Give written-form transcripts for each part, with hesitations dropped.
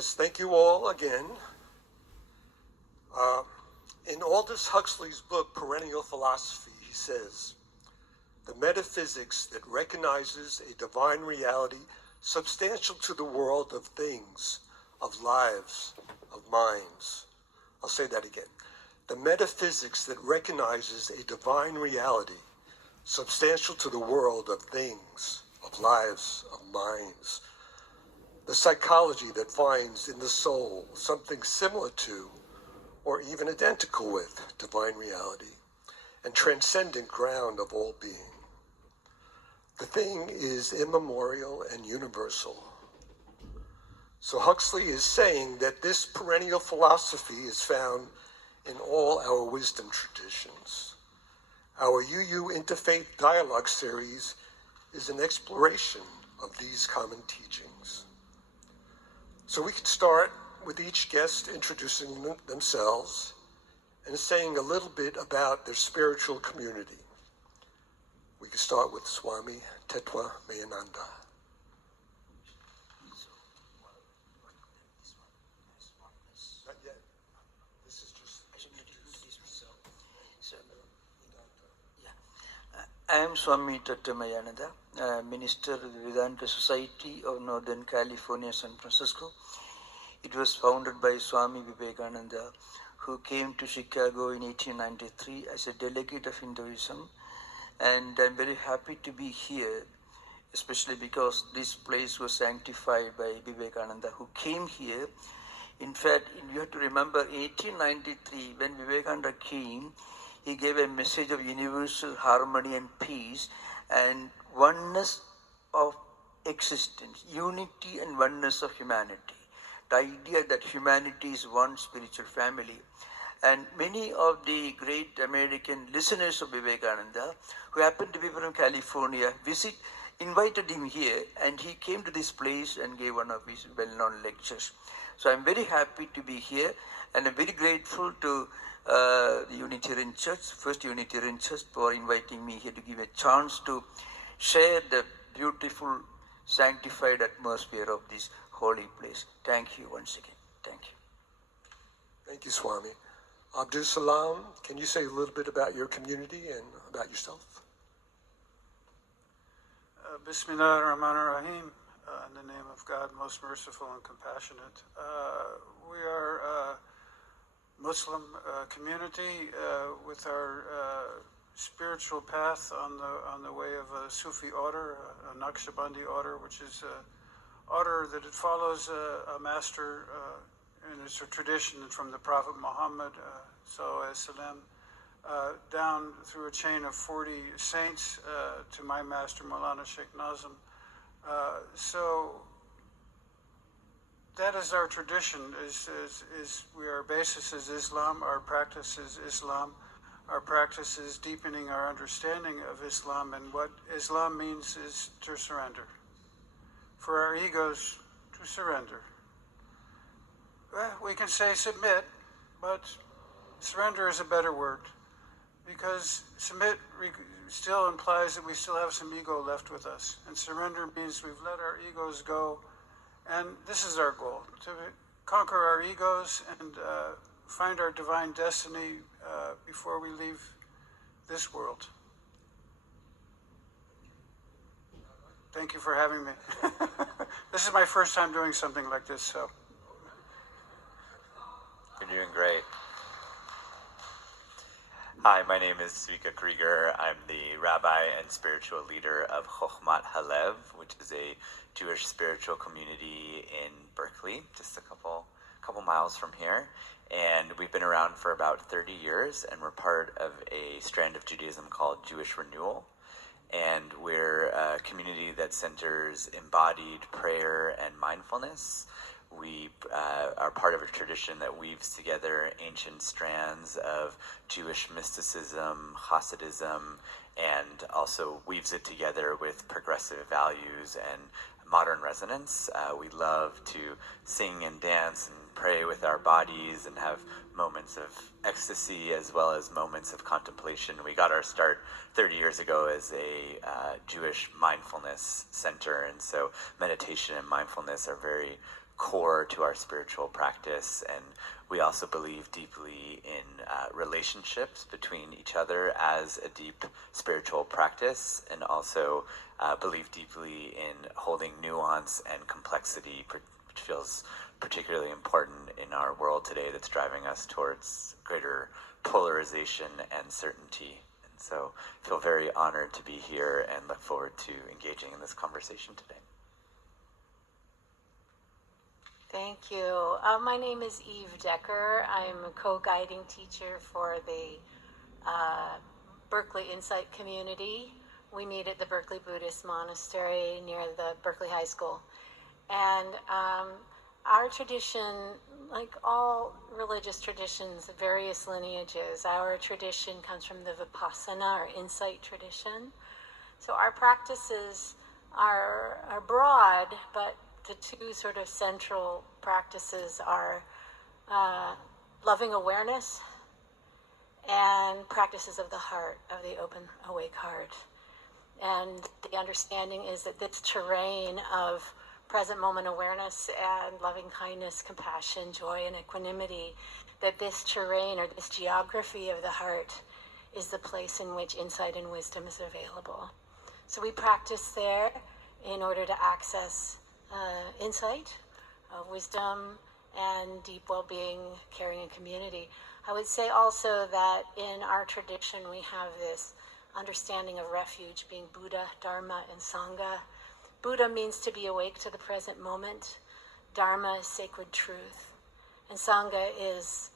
Yes, thank you all again. In Aldous Huxley's book, Perennial Philosophy, he says, the metaphysics that recognizes a divine reality substantial to the world of things, of lives, of minds. I'll say that again. The metaphysics that recognizes a divine reality substantial to the world of things, of lives, of minds. The psychology that finds in the soul something similar to, or even identical with, divine reality, and transcendent ground of all being. The thing is immemorial and universal. So Huxley is saying that this perennial philosophy is found in all our wisdom traditions. Our UU Interfaith Dialogue series is an exploration of these common teachings. So we could start with each guest introducing themselves and saying a little bit about their spiritual community. We could start with Swami Tetwa Mayananda. Not yet. This is just introduce yourself. I am Swami Tattamayananda, Minister of the Vedanta Society of Northern California, San Francisco. It was founded by Swami Vivekananda, who came to Chicago in 1893 as a delegate of Hinduism. And I'm very happy to be here, especially because this place was sanctified by Vivekananda, who came here. In fact, you have to remember, 1893, when Vivekananda came, he gave a message of universal harmony and peace and oneness of existence, unity and oneness of humanity. The idea that humanity is one spiritual family. And many of the great American listeners of Vivekananda, who happened to be from California, invited him here, and he came to this place and gave one of his well-known lectures. So I'm very happy to be here, and I'm very grateful to the Unitarian Church, First Unitarian Church, for inviting me here to give a chance to share the beautiful, sanctified atmosphere of this holy place. Thank you once again. Thank you. Thank you, Swami. Abdul Salam, can you say a little bit about your community and about yourself? Bismillah ar-Rahman ar-Rahim, in the name of God, most merciful and compassionate. We are a Muslim community with our spiritual path on the way of a Sufi order, a Naqshbandi order, which is an order that it follows a master, and it's a tradition from the Prophet Muhammad, down through a chain of 40 saints to my master, Maulana Sheikh Nazim. So that is our tradition. Our basis is Islam. Our practice is Islam. Our practice is deepening our understanding of Islam, and what Islam means is to surrender. For our egos to surrender. Well, we can say submit, but surrender is a better word, because submit still implies that we still have some ego left with us, and surrender means we've let our egos go, and this is our goal, to conquer our egos and find our divine destiny before we leave this world. Thank you for having me. This is my first time doing something like this, so. You're doing great. Hi, my name is Zvika Krieger. I'm the rabbi and spiritual leader of Chokhmat Halev, which is a Jewish spiritual community in Berkeley, just a couple miles from here. And we've been around for about 30 years, and we're part of a strand of Judaism called Jewish Renewal. And we're a community that centers embodied prayer and mindfulness. We are part of a tradition that weaves together ancient strands of Jewish mysticism, Hasidism, and also weaves it together with progressive values and modern resonance. We love to sing and dance and pray with our bodies and have moments of ecstasy as well as moments of contemplation. We got our start 30 years ago as a Jewish mindfulness center, and so meditation and mindfulness are very core to our spiritual practice. And we also believe deeply in relationships between each other as a deep spiritual practice, and also believe deeply in holding nuance and complexity, which feels particularly important in our world today that's driving us towards greater polarization and certainty. And so I feel very honored to be here and look forward to engaging in this conversation today. Thank you. My name is Eve Decker. I'm a co-guiding teacher for the Berkeley Insight community. We meet at the Berkeley Buddhist Monastery near the Berkeley High School. And our tradition, like all religious traditions of various lineages, our tradition comes from the Vipassana or insight tradition. So our practices are broad, but the two sort of central practices are loving awareness and practices of the heart, of the open, awake heart. And the understanding is that this terrain of present moment awareness and loving kindness, compassion, joy, and equanimity, that this terrain or this geography of the heart is the place in which insight and wisdom is available. So we practice there in order to access insight, wisdom, and deep well-being, caring, and community. I would say also that in our tradition we have this understanding of refuge being Buddha, Dharma, and Sangha. Buddha means to be awake to the present moment. Dharma is sacred truth. And Sangha is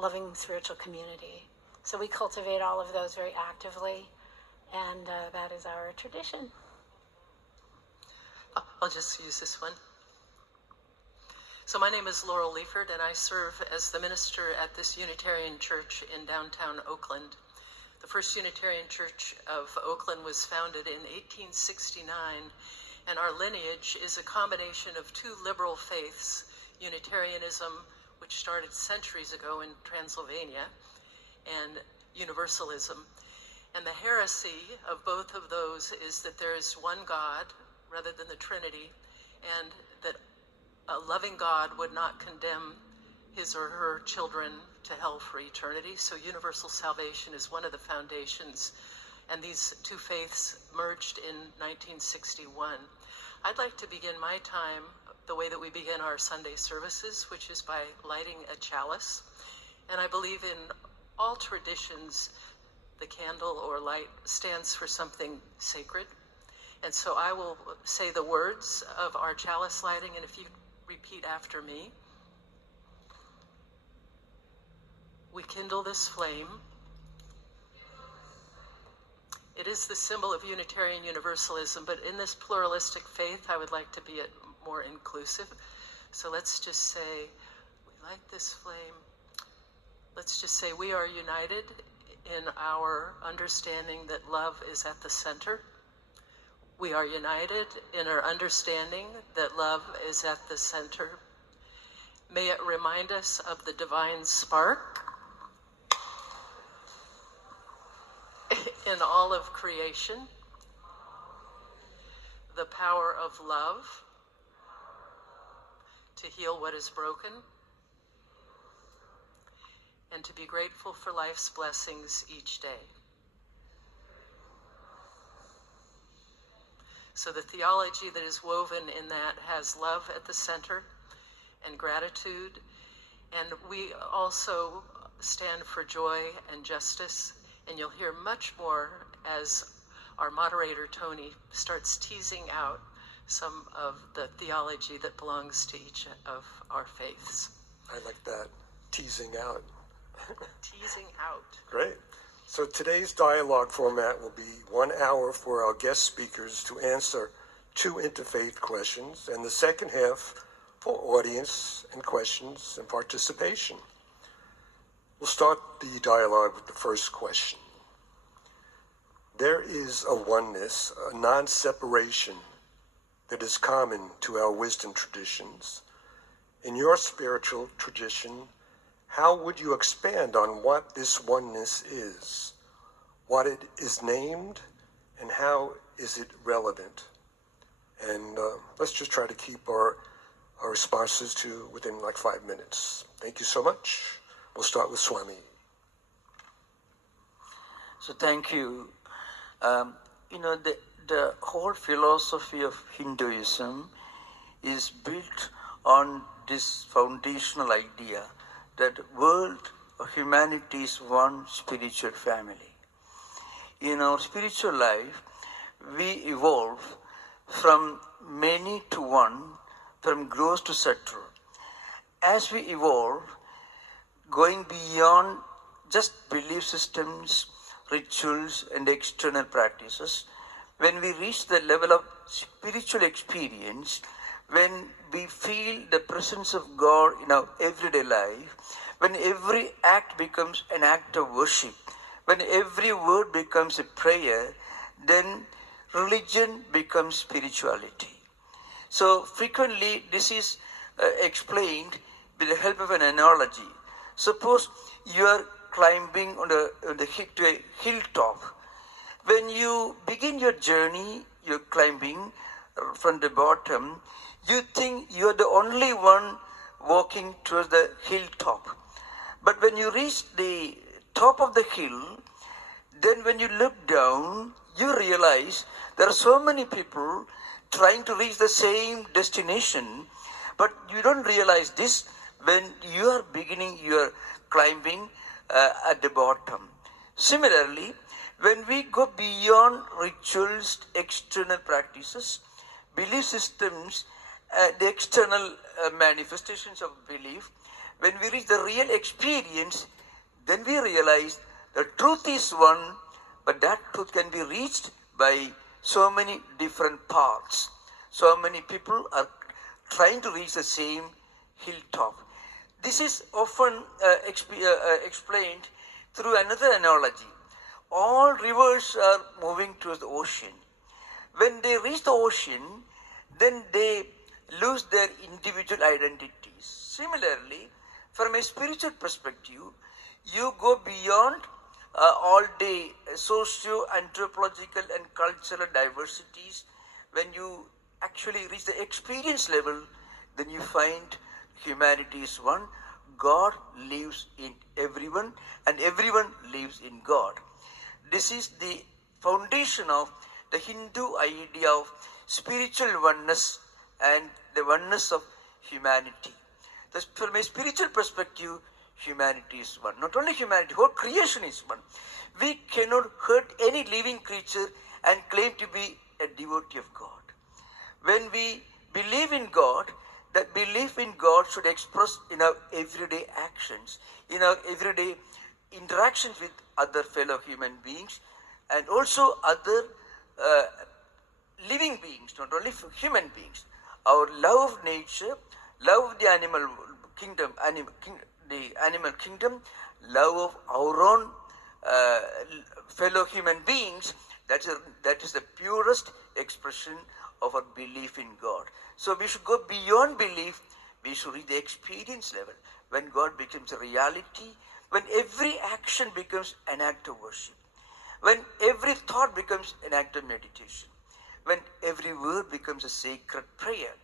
loving spiritual community. So we cultivate all of those very actively, and that is our tradition. I'll just use this one. So my name is Laurel Leaford, and I serve as the minister at this Unitarian church in downtown Oakland. The first Unitarian Church of Oakland was founded in 1869, and our lineage is a combination of two liberal faiths, Unitarianism, which started centuries ago in Transylvania, and Universalism. And the heresy of both of those is that there is one God rather than the Trinity, and that a loving God would not condemn his or her children to hell for eternity. So universal salvation is one of the foundations, and these two faiths merged in 1961. I'd like to begin my time the way that we begin our Sunday services, which is by lighting a chalice. And I believe in all traditions, the candle or light stands for something sacred. And so I will say the words of our chalice lighting, and if you repeat after me. We kindle this flame. It is the symbol of Unitarian Universalism, but in this pluralistic faith, I would like to be more inclusive. So let's just say, we light this flame. Let's just say we are united in our understanding that love is at the center. We are united in our understanding that love is at the center. May it remind us of the divine spark in all of creation, the power of love to heal what is broken, and to be grateful for life's blessings each day. So the theology that is woven in that has love at the center and gratitude. And we also stand for joy and justice. And you'll hear much more as our moderator, Tony, starts teasing out some of the theology that belongs to each of our faiths. I like that, teasing out. Teasing out. Great. So today's dialogue format will be 1 hour for our guest speakers to answer 2 interfaith questions, and the second half for audience and questions and participation. We'll start the dialogue with the first question. There is a oneness, a non-separation that is common to our wisdom traditions. In your spiritual tradition, how would you expand on what this oneness is, what it is named, and how is it relevant? And let's just try to keep our our responses to within like 5 minutes. Thank you so much. We'll start with Swami. So thank you. The whole philosophy of Hinduism is built on this foundational idea that world or humanity is one spiritual family. In our spiritual life, we evolve from many to one, from gross to subtle. As we evolve, going beyond just belief systems, rituals, and external practices, when we reach the level of spiritual experience, when we feel the presence of God in our everyday life, when every act becomes an act of worship, when every word becomes a prayer, then religion becomes spirituality. So frequently this is explained with the help of an analogy. Suppose you are climbing on to a hilltop. When you begin your journey, you're climbing from the bottom, you think you're the only one walking towards the hilltop. But when you reach the top of the hill, then when you look down, you realize there are so many people trying to reach the same destination, but you don't realize this when you are beginning your climbing at the bottom. Similarly, when we go beyond rituals, external practices, belief systems, the external manifestations of belief, when we reach the real experience, then we realize the truth is one, but that truth can be reached by so many different paths. So many people are trying to reach the same hilltop. This is often explained through another analogy. All rivers are moving towards the ocean. When they reach the ocean, then they lose their individual identities. Similarly, from a spiritual perspective, you go beyond all the socio-anthropological and cultural diversities. When you actually reach the experience level, then you find humanity is one. God lives in everyone and everyone lives in God. This is the foundation of the Hindu idea of spiritual oneness and the oneness of humanity. From a spiritual perspective, humanity is one. Not only humanity, whole creation is one. We cannot hurt any living creature and claim to be a devotee of God. When we believe in God, that belief in God should express in our everyday actions, in our everyday interactions with other fellow human beings and also other living beings, not only human beings. Our love of nature, love of the animal kingdom, the animal kingdom, love of our own fellow human beings, that is the purest expression of our belief in God. So we should go beyond belief, we should reach the experience level, when God becomes a reality, when every action becomes an act of worship, when every thought becomes an act of meditation, when every word becomes a sacred prayer.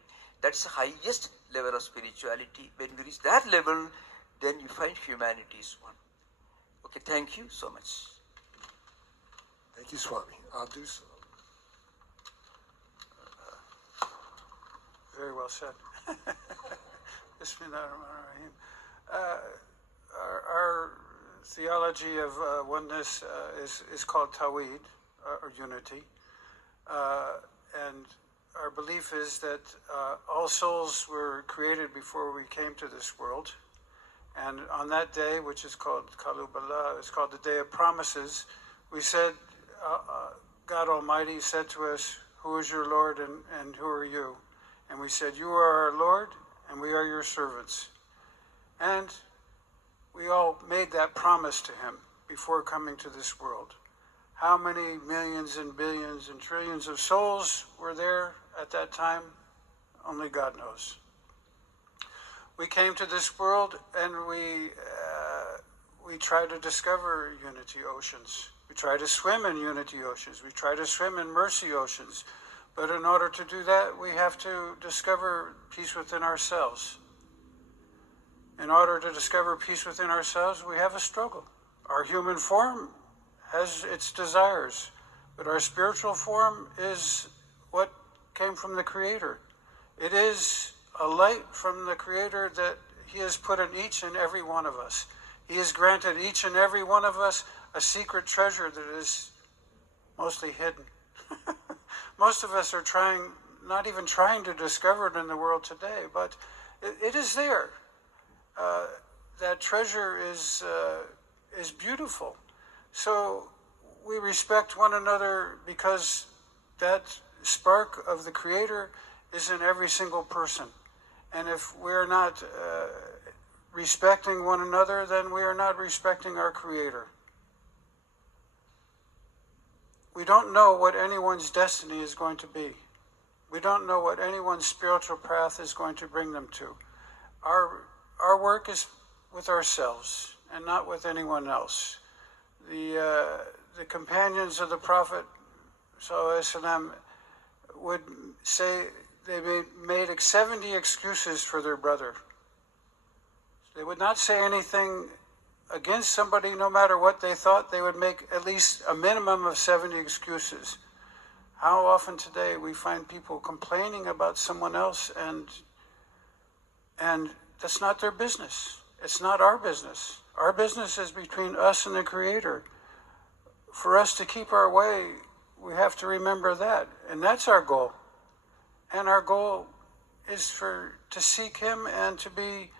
That's the highest level of spirituality. When we reach that level, then you find humanity is one. Okay, thank you so much. Thank you, Swami. I'll do so. Very well said. Bismillahirrahmanirrahim. Our theology of oneness is called Tawhid, or unity. And our belief is that all souls were created before we came to this world. And on that day, which is called Kalubala, it's called the Day of Promises, we said, God Almighty said to us, who is your Lord and who are you? And we said, you are our Lord and we are your servants. And we all made that promise to him before coming to this world. How many millions and billions and trillions of souls were there at that time? Only God knows. We came to this world and we try to discover unity oceans. We try to swim in unity oceans. We try to swim in mercy oceans. But in order to do that, we have to discover peace within ourselves. In order to discover peace within ourselves, we have a struggle. Our human form has its desires, but our spiritual form is what came from the Creator. It is a light from the Creator that He has put in each and every one of us. He has granted each and every one of us a secret treasure that is mostly hidden. Most of us are not even trying to discover it in the world today, but it is there. That treasure is beautiful. So we respect one another because that spark of the Creator is in every single person. And if we're not respecting one another, then we are not respecting our Creator. We don't know what anyone's destiny is going to be. We don't know what anyone's spiritual path is going to bring them to. Our work is with ourselves and not with anyone else. The companions of the Prophet ﷺ would say they made 70 excuses for their brother. They would not say anything against somebody, no matter what they thought. They would make at least a minimum of 70 excuses. How often today we find people complaining about someone else, and that's not their business. It's not our business. Our business is between us and the Creator. For us to keep our way, we have to remember that, and that's our goal. And our goal is to seek Him and to be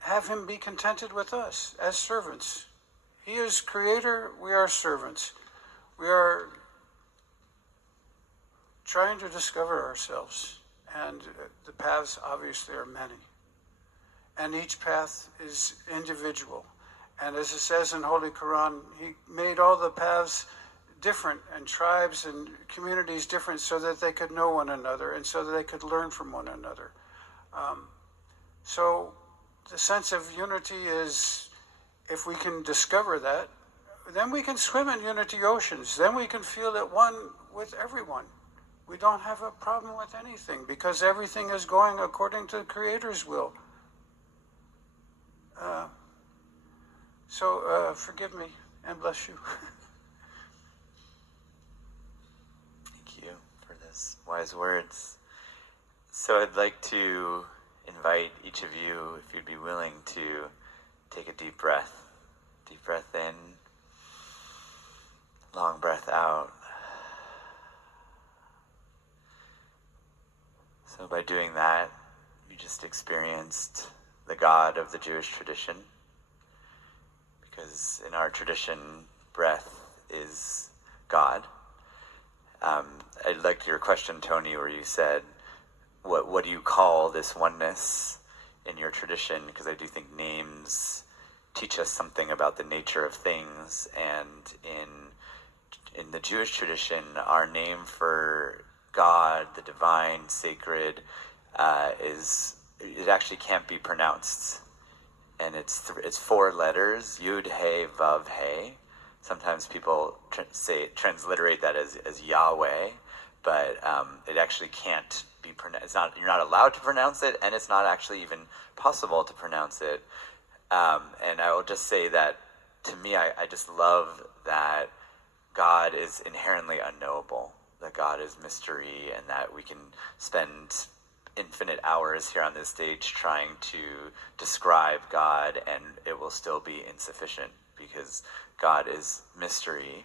have Him be contented with us as servants. He is Creator, we are servants. We are trying to discover ourselves, and the paths obviously are many. And each path is individual. And as it says in Holy Quran, He made all the paths different, and tribes and communities different, so that they could know one another and so that they could learn from one another. So the sense of unity is, if we can discover that, then we can swim in unity oceans. Then we can feel at one with everyone. We don't have a problem with anything because everything is going according to the Creator's will. So forgive me and bless you. Thank you for those wise words. So I'd like to invite each of you, if you'd be willing, to take a deep breath. Deep breath in, long breath out. So by doing that, you just experienced the God of the Jewish tradition. Because in our tradition, breath is God. I liked your question, Tony, where you said, what do you call this oneness in your tradition? Because I do think names teach us something about the nature of things. And in the Jewish tradition, our name for God, the divine, sacred, it actually can't be pronounced. And it's 4 letters, Yud, He, Vav, He. Sometimes people transliterate that as Yahweh, but it actually can't be pronounced. You're not allowed to pronounce it, and it's not actually even possible to pronounce it. And I will just say that, to me, I just love that God is inherently unknowable, that God is mystery, and that we can spend infinite hours here on this stage trying to describe God, and it will still be insufficient because God is mystery.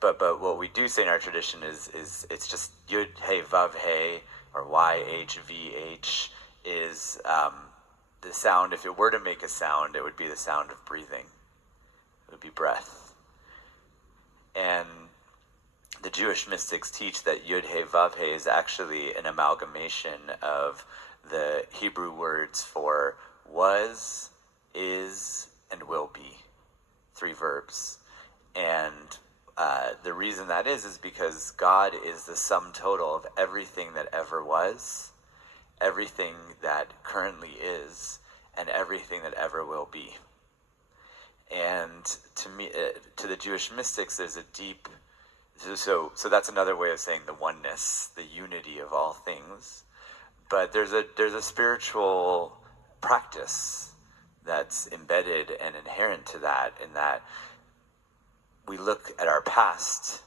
But what we do say in our tradition is it's just Yud He Vav He, or YHVH is the sound. If it were to make a sound, it would be the sound of breathing. It would be breath. And the Jewish mystics teach that Yud He Vav He is actually an amalgamation of the Hebrew words for was, is, and will be. 3 verbs. And the reason that is because God is the sum total of everything that ever was, everything that currently is, and everything that ever will be. And to me, to the Jewish mystics, there's a deep So that's another way of saying the oneness, the unity of all things. But there's a spiritual practice that's embedded and inherent to that, in that we look at our past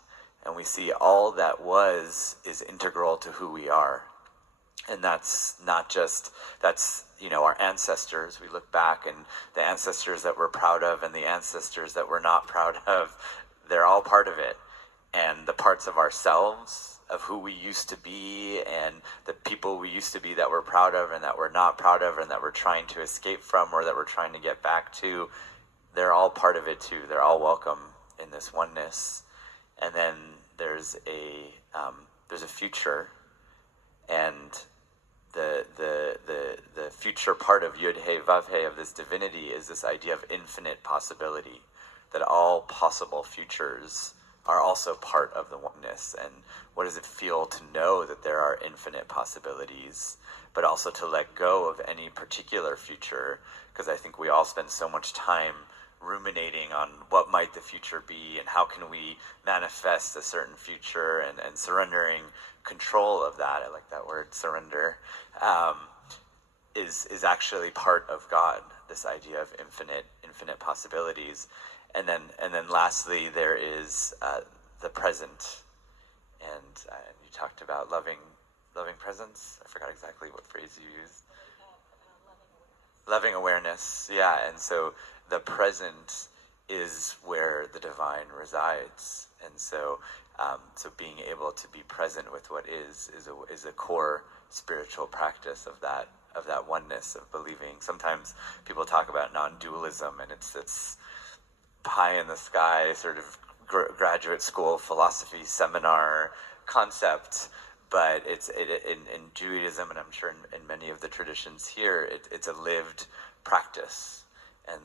and we see all that was is integral to who we are. And that's not just, that's, our ancestors. We look back, and the ancestors that we're proud of and the ancestors that we're not proud of, they're all part of it. And the parts of ourselves, of who we used to be, and the people we used to be that we're proud of and that we're not proud of and that we're trying to escape from or that we're trying to get back to, they're all part of it too. They're all welcome in this oneness. And then there's a future, and the future part of Yud He Vav He, of this divinity, is this idea of infinite possibility, that all possible futures are also part of the oneness. And what does it feel to know that there are infinite possibilities, but also to let go of any particular future? Because I think we all spend so much time ruminating on what might the future be and how can we manifest a certain future, and surrendering control of that, I like that word, surrender, is actually part of God, this idea of infinite possibilities. And then lastly, there is the present, and you talked about loving presence. I forgot exactly what phrase you used. Loving awareness, yeah. And so the present is where the divine resides, and so being able to be present with what is a core spiritual practice of that oneness, of believing. Sometimes people talk about non-dualism, and it's this pie in the sky sort of graduate school philosophy seminar concept, but it's in Judaism, and I'm sure in many of the traditions here, it's a lived practice, and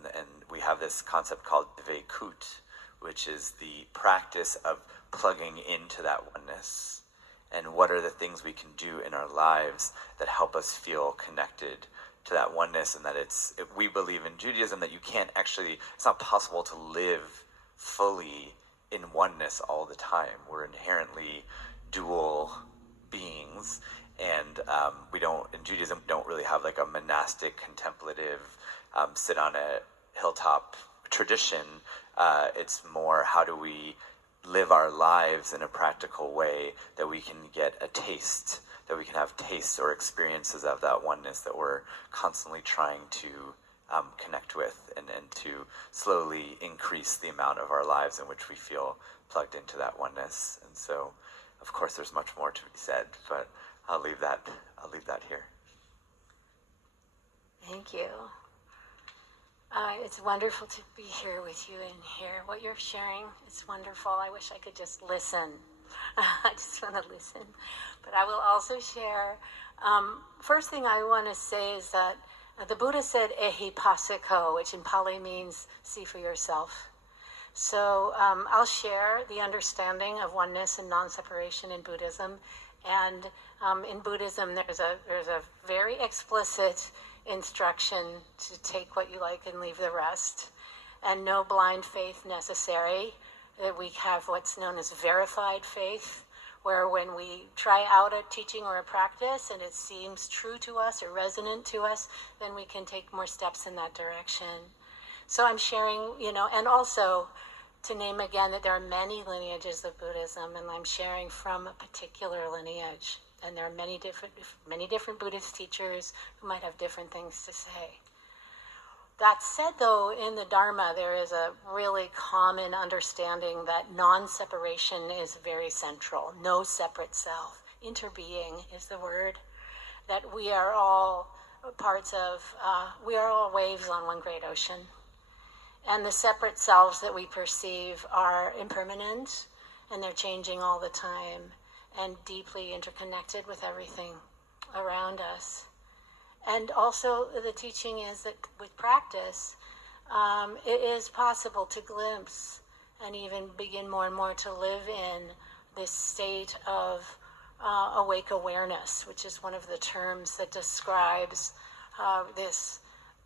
we have this concept called dveikut, which is the practice of plugging into that oneness. And what are the things we can do in our lives that help us feel connected to that oneness? And that we believe in Judaism that you can't actually, it's not possible to live fully in oneness all the time. We're inherently dual beings, and in Judaism, we don't really have like a monastic, contemplative, sit on a hilltop tradition. It's more, how do we live our lives in a practical way that we can get a taste, that we can have tastes or experiences of that oneness that we're constantly trying to connect with, and to slowly increase the amount of our lives in which we feel plugged into that oneness. And so, of course, there's much more to be said, but I'll leave that here. Thank you. It's wonderful to be here with you and hear what you're sharing. It's wonderful. I wish I could just listen. I just want to listen. But I will also share. First thing I want to say is that the Buddha said ehipassiko, which in Pali means see for yourself. So I'll share the understanding of oneness and non-separation in Buddhism. And in Buddhism, there's a very explicit instruction to take what you like and leave the rest, and no blind faith necessary. That we have what's known as verified faith, where when we try out a teaching or a practice and it seems true to us or resonant to us, then we can take more steps in that direction. So I'm sharing, and also to name again that there are many lineages of Buddhism, and I'm sharing from a particular lineage. And there are many different Buddhist teachers who might have different things to say. That said, though, in the Dharma, there is a really common understanding that non-separation is very central. No separate self. Interbeing is the word. That we are all we are all waves on one great ocean. And the separate selves that we perceive are impermanent, and they're changing all the time, and deeply interconnected with everything around us. And also the teaching is that with practice, it is possible to glimpse and even begin more and more to live in this state of awake awareness, which is one of the terms that describes this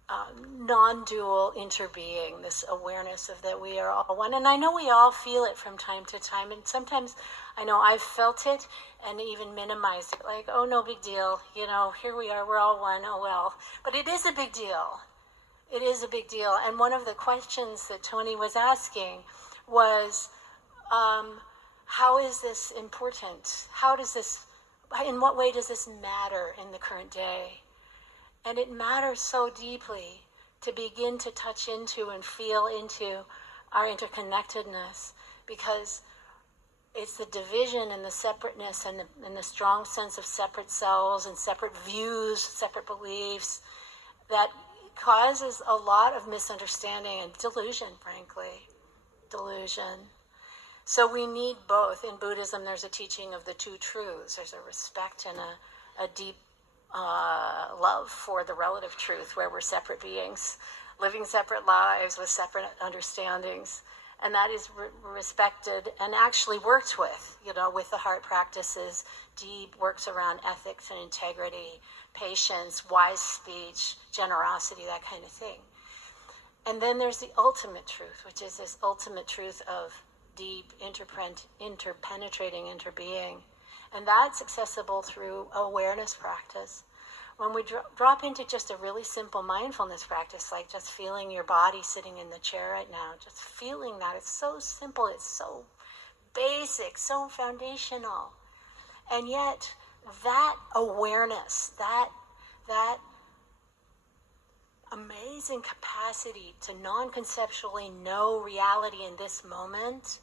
non-dual interbeing, this awareness of that we are all one. And I know we all feel it from time to time, and sometimes I know I've felt it and even minimized it, like, oh, no big deal, here we are, we're all one, oh well. But it is a big deal. It is a big deal. And one of the questions that Tony was asking was, how is this important? In what way does this matter in the current day? And it matters so deeply to begin to touch into and feel into our interconnectedness, because it's the division and the separateness and the strong sense of separate selves and separate views, separate beliefs, that causes a lot of misunderstanding and delusion, frankly. Delusion. So we need both. In Buddhism, there's a teaching of the two truths. There's a respect and a deep love for the relative truth, where we're separate beings, living separate lives with separate understandings. And that is respected and actually worked with, with the heart practices, deep works around ethics and integrity, patience, wise speech, generosity, that kind of thing. And then there's the ultimate truth, which is this ultimate truth of deep, interpenetrating interbeing. And that's accessible through awareness practice. When we drop into just a really simple mindfulness practice, like just feeling your body sitting in the chair right now, just feeling that, it's so simple, it's so basic, so foundational. And yet, that awareness, that amazing capacity to non-conceptually know reality in this moment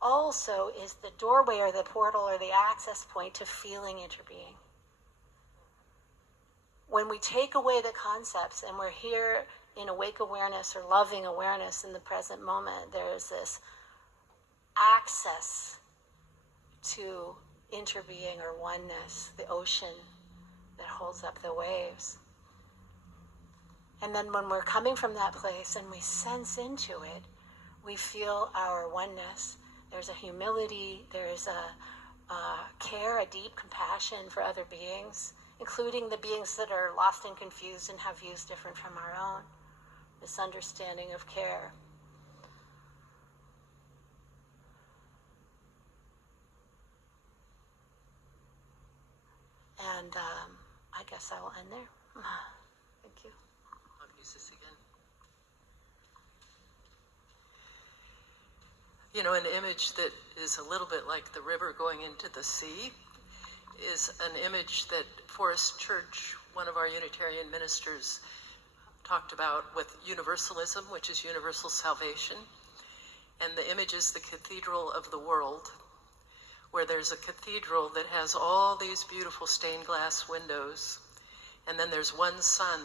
also is the doorway or the portal or the access point to feeling interbeing. When we take away the concepts and we're here in awake awareness or loving awareness in the present moment, there's this access to interbeing or oneness, the ocean that holds up the waves. And then when we're coming from that place and we sense into it, we feel our oneness. There's a humility, there's a care, a deep compassion for other beings, including the beings that are lost and confused and have views different from our own. This understanding of care. And I guess I will end there. Thank you. I'll use this again. An image that is a little bit like the river going into the sea is an image that Forest Church, one of our Unitarian ministers, talked about with universalism, which is universal salvation. And the image is the cathedral of the world, where there's a cathedral that has all these beautiful stained glass windows, and then there's one sun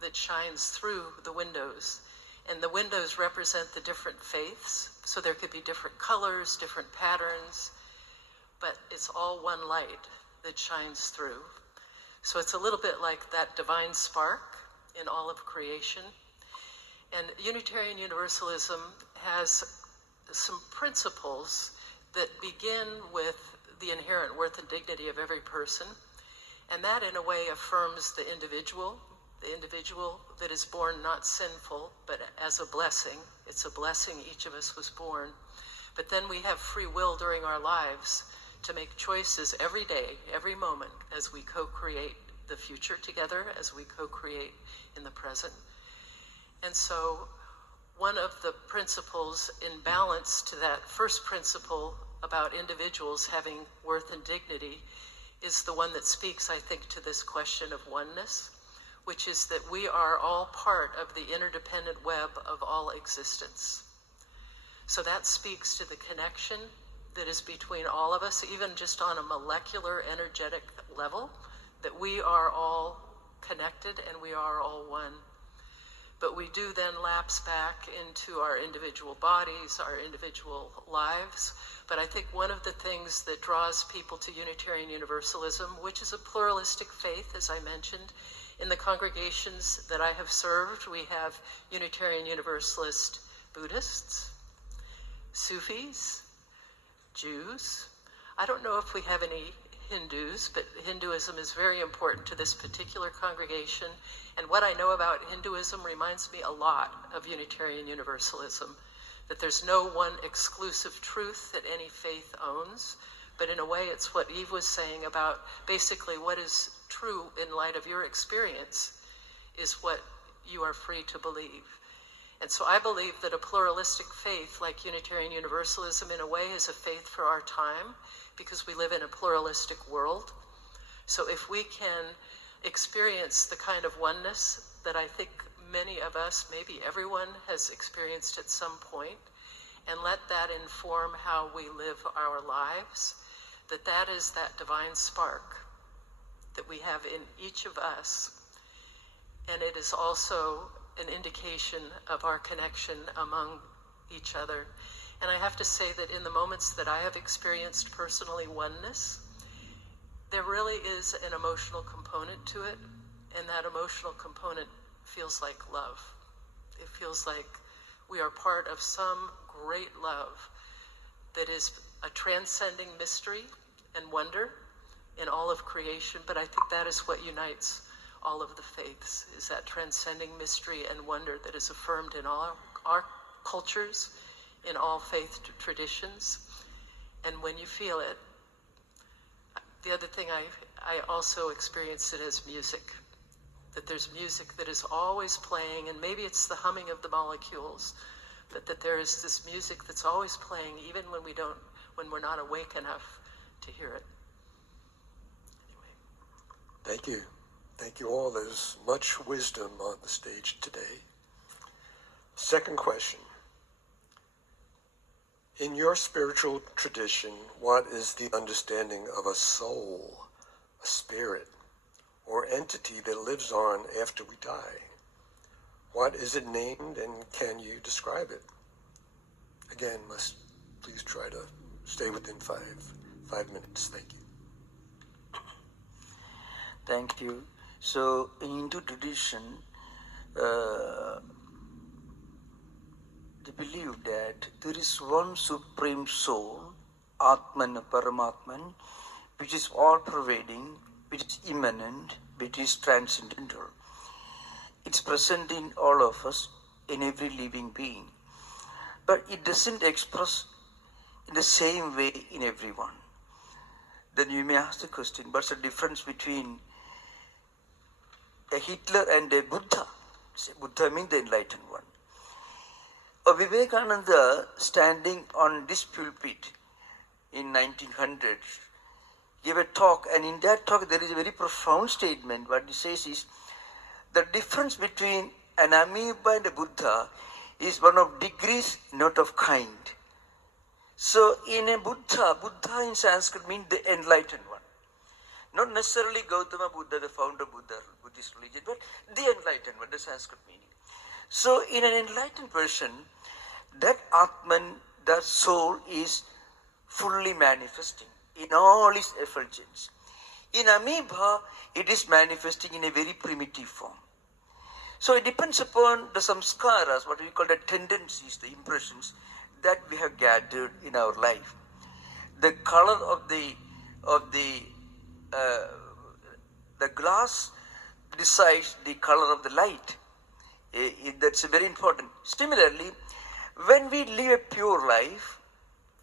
that shines through the windows. And the windows represent the different faiths, so there could be different colors, different patterns, but it's all one light that shines through. So it's a little bit like that divine spark in all of creation. And Unitarian Universalism has some principles that begin with the inherent worth and dignity of every person. And that in a way affirms the individual that is born not sinful, but as a blessing. It's a blessing each of us was born. But then we have free will during our lives to make choices every day, every moment, as we co-create the future together, as we co-create in the present. And so one of the principles in balance to that first principle about individuals having worth and dignity is the one that speaks, I think, to this question of oneness, which is that we are all part of the interdependent web of all existence. So that speaks to the connection that is between all of us, even just on a molecular energetic level, that we are all connected and we are all one. But we do then lapse back into our individual bodies, our individual lives. But I think one of the things that draws people to Unitarian Universalism, which is a pluralistic faith, as I mentioned, in the congregations that I have served, we have Unitarian Universalist Buddhists, Sufis, Jews. I don't know if we have any Hindus, but Hinduism is very important to this particular congregation. And what I know about Hinduism reminds me a lot of Unitarian Universalism, that there's no one exclusive truth that any faith owns, but in a way it's what Eve was saying about basically what is true in light of your experience is what you are free to believe. And so I believe that a pluralistic faith like Unitarian Universalism in a way is a faith for our time because we live in a pluralistic world. So if we can experience the kind of oneness that I think many of us, maybe everyone, has experienced at some point, and let that inform how we live our lives, that is that divine spark that we have in each of us. And it is also an indication of our connection among each other. And I have to say that in the moments that I have experienced personally oneness, there really is an emotional component to it, and that emotional component feels like love. It feels like we are part of some great love that is a transcending mystery and wonder in all of creation, but I think that is what unites all of the faiths, is that transcending mystery and wonder that is affirmed in all our cultures, in all faith traditions. And when you feel it, the other thing I also experienced it as music, that there's music that is always playing, and maybe it's the humming of the molecules, but that there is this music that's always playing even when we're not awake enough to hear it. Anyway. Thank you. Thank you all. There's much wisdom on the stage today. Second question. In your spiritual tradition, what is the understanding of a soul, a spirit, or entity that lives on after we die? What is it named, and can you describe it? Again, please try to stay within five minutes. Thank you. Thank you. So, in Hindu tradition, they believe that there is one supreme soul, Atman, Paramatman, which is all-pervading, which is immanent, which is transcendental. It's present in all of us, in every living being. But it doesn't express in the same way in everyone. Then you may ask the question, what's the difference between a Hitler and a Buddha? Say, Buddha means the enlightened one. A Vivekananda, standing on this pulpit in 1900, gave a talk, and in that talk there is a very profound statement. What he says is, the difference between an amoeba and a Buddha is one of degrees, not of kind. So in a Buddha in Sanskrit means the enlightened one. Not necessarily Gautama Buddha, the founder of Buddhist religion, but the enlightened one, the Sanskrit meaning. So in an enlightened person, that Atman, that soul is fully manifesting in all its effulgence. In amoeba, it is manifesting in a very primitive form. So it depends upon the samskaras, what we call the tendencies, the impressions that we have gathered in our life. The color of the glass decides the color of the light. That's very important. Similarly, when we live a pure life,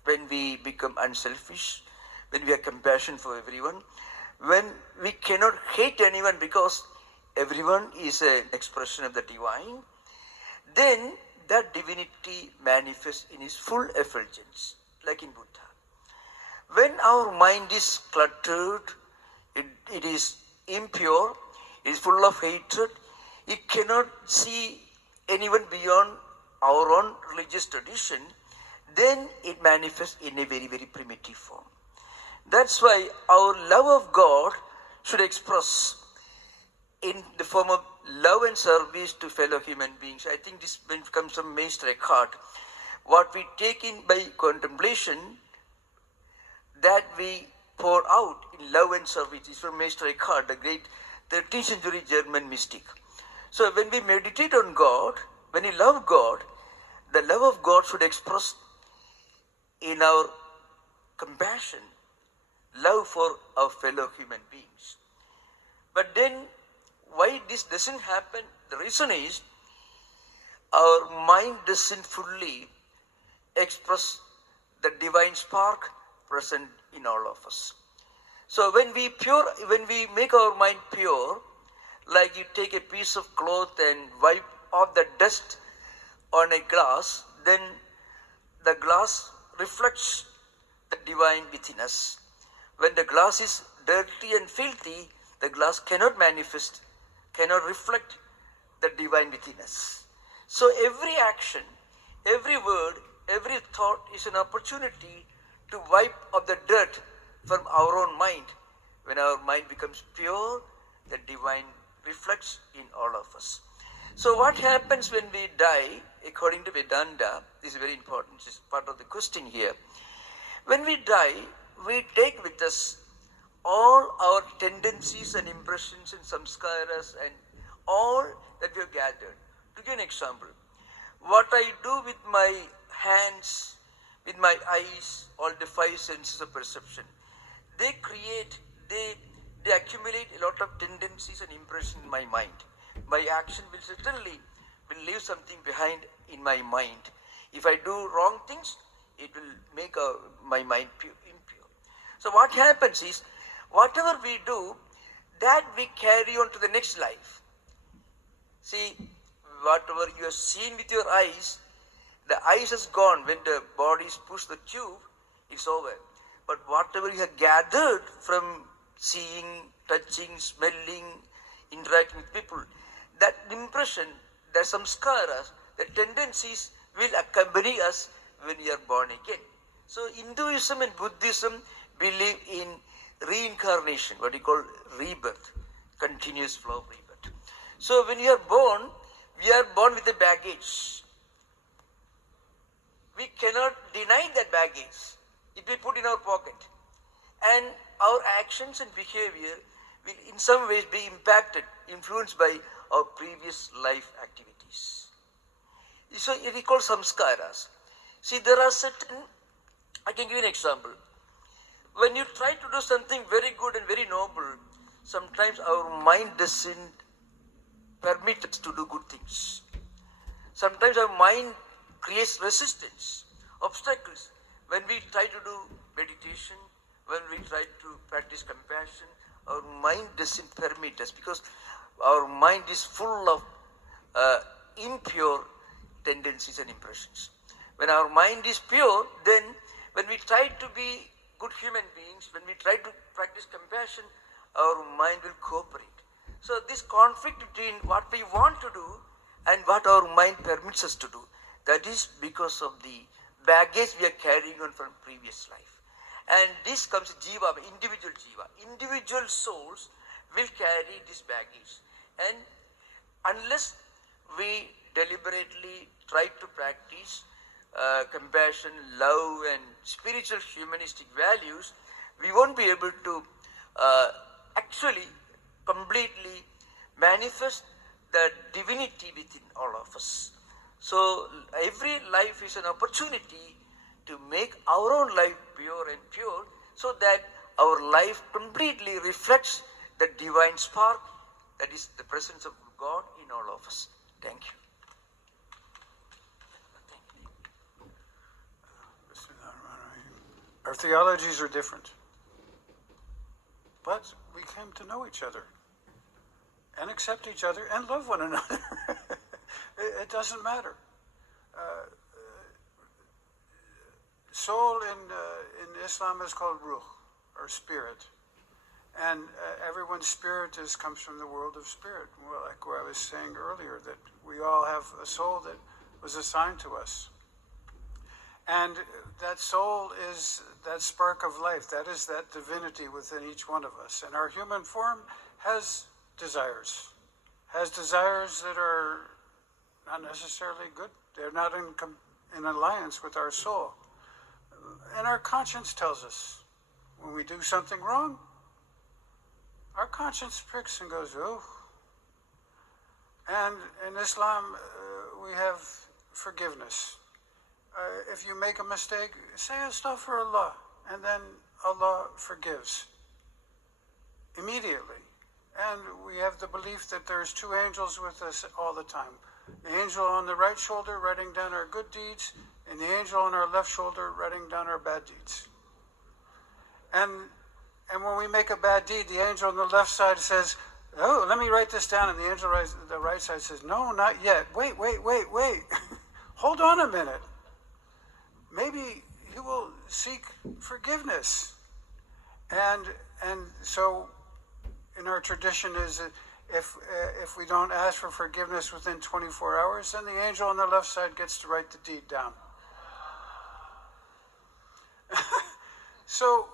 when we become unselfish, when we have compassion for everyone, when we cannot hate anyone because everyone is an expression of the divine, then that divinity manifests in its full effulgence, like in Buddha. When our mind is cluttered, it is impure, it is full of hatred, it cannot see anyone beyond our own religious tradition, then it manifests in a very, very primitive form. That's why our love of God should express in the form of love and service to fellow human beings. I think this comes from Meister Eckhart. What we take in by contemplation, that we pour out in love and service, is from Meister Eckhart, the great 13th century German mystic. So when we meditate on God, when we love God, the love of God should express in our compassion love for our fellow human beings. But then, why this doesn't happen? The reason is our mind doesn't fully express the divine spark present in all of us. So when we make our mind pure, like you take a piece of cloth and wipe off the dust on a glass, then the glass reflects the divine within us. When the glass is dirty and filthy, the glass cannot manifest, cannot reflect the divine within us. So every action, every word, every thought is an opportunity to wipe off the dirt from our own mind. When our mind becomes pure, the divine reflects in all of us. So what happens when we die, according to Vedanta, this is very important, this is part of the question here. When we die, we take with us all our tendencies and impressions and samskaras and all that we have gathered. To give an example, what I do with my hands, with my eyes, all the five senses of perception, they accumulate a lot of tendencies and impressions in my mind. My action will certainly leave something behind in my mind. If I do wrong things, it will make my mind impure. So what happens is, whatever we do, that we carry on to the next life. See, whatever you have seen with your eyes, the eyes is gone. When the body is pushed the tube, it's over. But whatever you have gathered from seeing, touching, smelling, interacting with people, that impression, the samskaras, the tendencies will accompany us when we are born again. So Hinduism and Buddhism believe in reincarnation, what we call rebirth, continuous flow of rebirth. So when we are born with a baggage. We cannot deny that baggage. It will be put in our pocket. And our actions and behavior will in some ways be impacted, influenced by our previous life activities. So we call samskaras. See, there are certain, I can give you an example. When you try to do something very good and very noble, sometimes our mind doesn't permit us to do good things. Sometimes our mind creates resistance, obstacles. When we try to do meditation, when we try to practice compassion, our mind doesn't permit us because our mind is full of impure tendencies and impressions. When our mind is pure, then when we try to be good human beings, when we try to practice compassion, our mind will cooperate. So this conflict between what we want to do and what our mind permits us to do, that is because of the baggage we are carrying on from previous life. And this comes jiva, individual jiva. Individual souls will carry this baggage. And unless we deliberately try to practice compassion, love and spiritual humanistic values, we won't be able to actually completely manifest the divinity within all of us. So every life is an opportunity to make our own life pure and pure so that our life completely reflects the divine spark that is the presence of God in all of us. Thank you. Our theologies are different, but we came to know each other and accept each other and love one another. It doesn't matter. Soul in Islam is called ruh, or spirit. And everyone's spirit comes from the world of spirit. Well, like what I was saying earlier, that we all have a soul that was assigned to us. And that soul is that spark of life. That is that divinity within each one of us. And our human form has desires that are not necessarily good. They're not in alliance with our soul. And our conscience tells us when we do something wrong, our conscience pricks and goes, oh. And in Islam, we have forgiveness. If you make a mistake, say astaghfirullah, and then Allah forgives immediately. And we have the belief that there's two angels with us all the time. The angel on the right shoulder writing down our good deeds, and the angel on our left shoulder writing down our bad deeds. And when we make a bad deed, the angel on the left side says, "Oh, let me write this down." And the angel on the right side says, "No, not yet. Wait. Hold on a minute. Maybe you will seek forgiveness." And so in our tradition is that if we don't ask for forgiveness within 24 hours, then the angel on the left side gets to write the deed down. So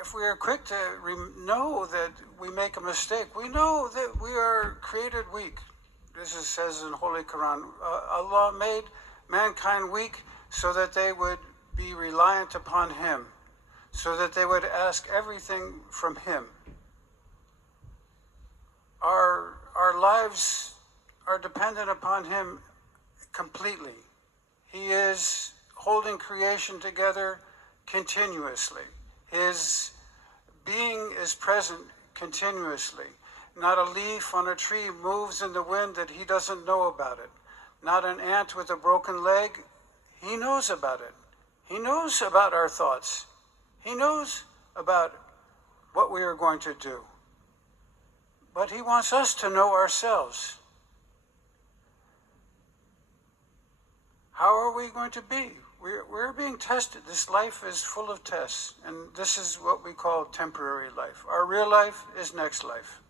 if we are quick to know that we make a mistake, we know that we are created weak. This says in Holy Quran, Allah made mankind weak so that they would be reliant upon Him, so that they would ask everything from Him. Our lives are dependent upon Him completely. He is holding creation together continuously. His being is present continuously. Not a leaf on a tree moves in the wind that He doesn't know about it. Not an ant with a broken leg, He knows about it. He knows about our thoughts. He knows about what we are going to do. But He wants us to know ourselves. How are we going to be? We're being tested. This life is full of tests, and this is what we call temporary life. Our real life is next life.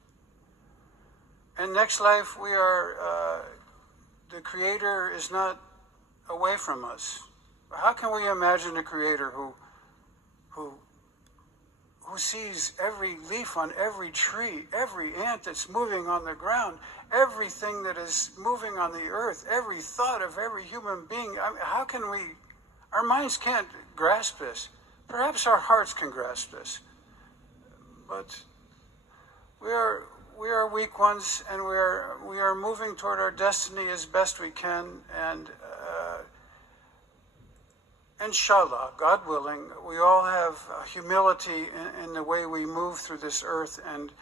And next life, we are, the Creator is not away from us. How can we imagine a Creator who sees every leaf on every tree, every ant that's moving on the ground, everything that is moving on the earth, every thought of every human being? I mean, how can we? Our minds can't grasp this. Perhaps our hearts can grasp this. But we are weak ones, and we are moving toward our destiny as best we can. And inshallah, God willing, we all have humility in the way we move through this earth, and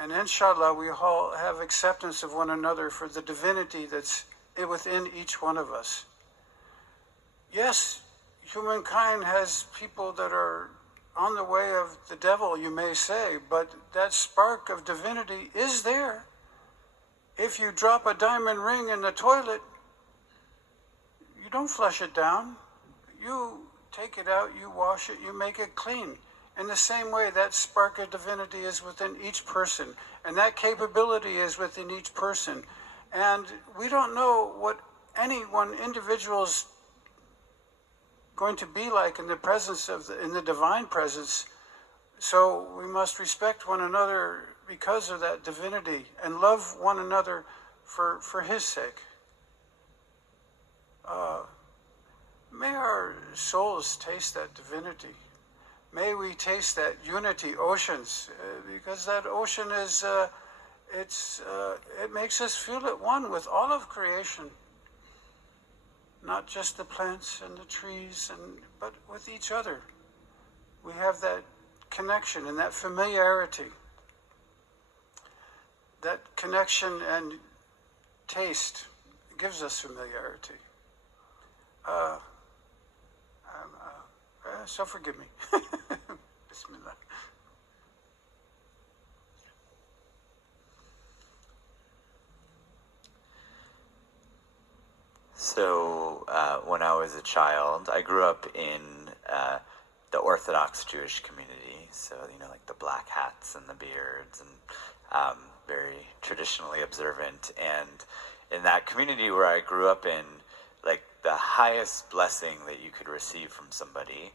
inshallah, we all have acceptance of one another for the divinity that's within each one of us. Yes, humankind has people that are on the way of the devil, you may say, but that spark of divinity is there. If you drop a diamond ring in the toilet, you don't flush it down. You take it out, you wash it, you make it clean. In the same way, that spark of divinity is within each person, and that capability is within each person. And we don't know what any one individual's going to be like in the presence of in the divine presence. So we must respect one another because of that divinity, and love one another for His sake. May our souls taste that divinity. May we taste that unity, oceans, because that ocean is, it makes us feel at one with all of creation. Not just the plants and the trees, but with each other. We have that connection and that familiarity. That connection and taste gives us familiarity. So forgive me. Bismillah. So when I was a child, I grew up in the Orthodox Jewish community. So, you know, like the black hats and the beards, and very traditionally observant. And in that community where I grew up in, like the highest blessing that you could receive from somebody,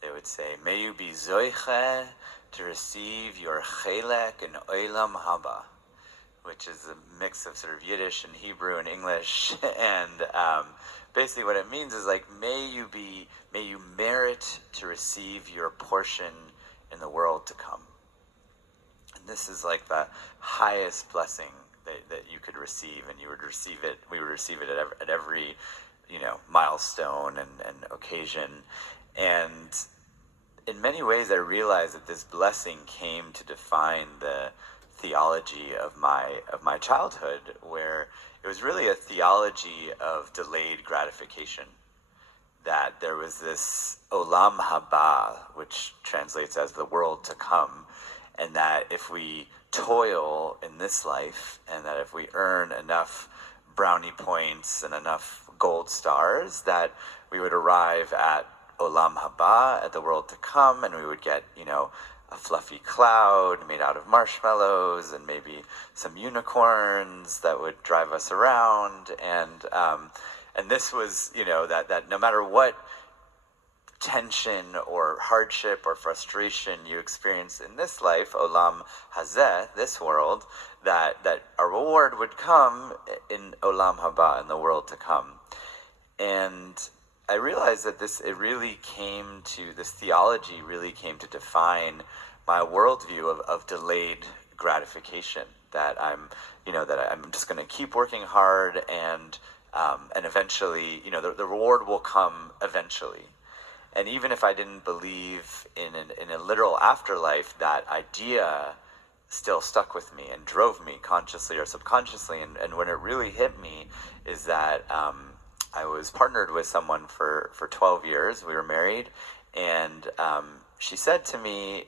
they would say, "May you be zoiche to receive your chelek in olam haba," which is a mix of sort of Yiddish and Hebrew and English. And basically what it means is like, may you merit to receive your portion in the world to come. And this is like the highest blessing that you could receive, and you would receive it. We would receive it at every milestone and occasion. And in many ways, I realized that this blessing came to define the theology of my childhood, where it was really a theology of delayed gratification. That there was this olam haba, which translates as the world to come, and that if we toil in this life, and that if we earn enough brownie points and enough gold stars, that we would arrive at olam haba, at the world to come, and we would get, a fluffy cloud made out of marshmallows and maybe some unicorns that would drive us around. And this was, that no matter what tension or hardship or frustration you experience in this life, olam hazeh, this world, that a reward would come in olam haba, in the world to come. And I realized that this theology really came to define my worldview of delayed gratification. That I'm just going to keep working hard, and eventually, the reward will come eventually. And even if I didn't believe in a literal afterlife, that idea still stuck with me and drove me consciously or subconsciously. And when it really hit me is that I was partnered with someone for 12 years. We were married, and she said to me,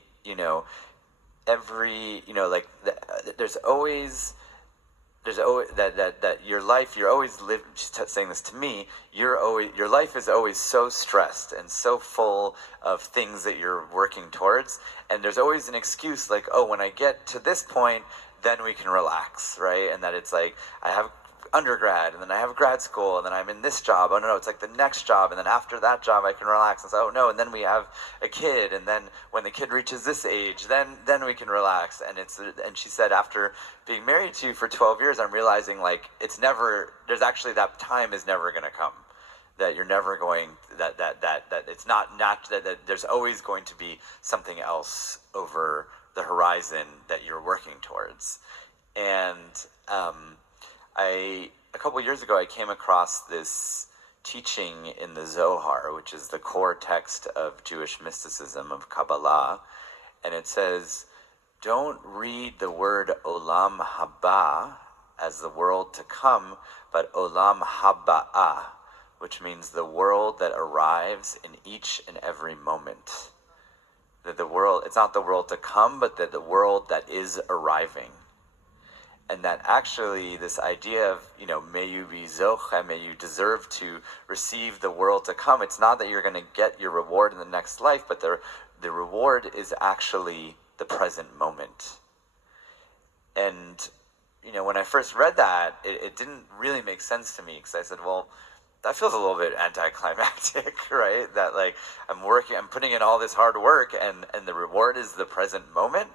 there's always that your life, you're always living, she's saying this to me, your life is always so stressed and so full of things that you're working towards, and there's always an excuse like, oh, when I get to this point, then we can relax, right? And that it's like, I have undergrad, and then I have grad school, and then I'm in this job. Oh no, it's like the next job, and then after that job I can relax. And so, oh no, and then we have a kid, and then when the kid reaches this age, then we can relax. And she said, after being married to you for 12 years, I'm realizing there's actually, that time is never going to come. That you're never going, that it's not that there's always going to be something else over the horizon that you're working towards. And a couple years ago, I came across this teaching in the Zohar, which is the core text of Jewish mysticism, of Kabbalah, and it says, don't read the word olam haba as the world to come, but olam haba'ah, which means the world that arrives in each and every moment. That the world, it's not the world to come, but that the world that is arriving. And that actually this idea of, may you be zocha, may you deserve to receive the world to come. It's not that you're going to get your reward in the next life, but the reward is actually the present moment. And, when I first read that, it didn't really make sense to me, because I said, well, that feels a little bit anticlimactic, right? That I'm putting in all this hard work, and the reward is the present moment.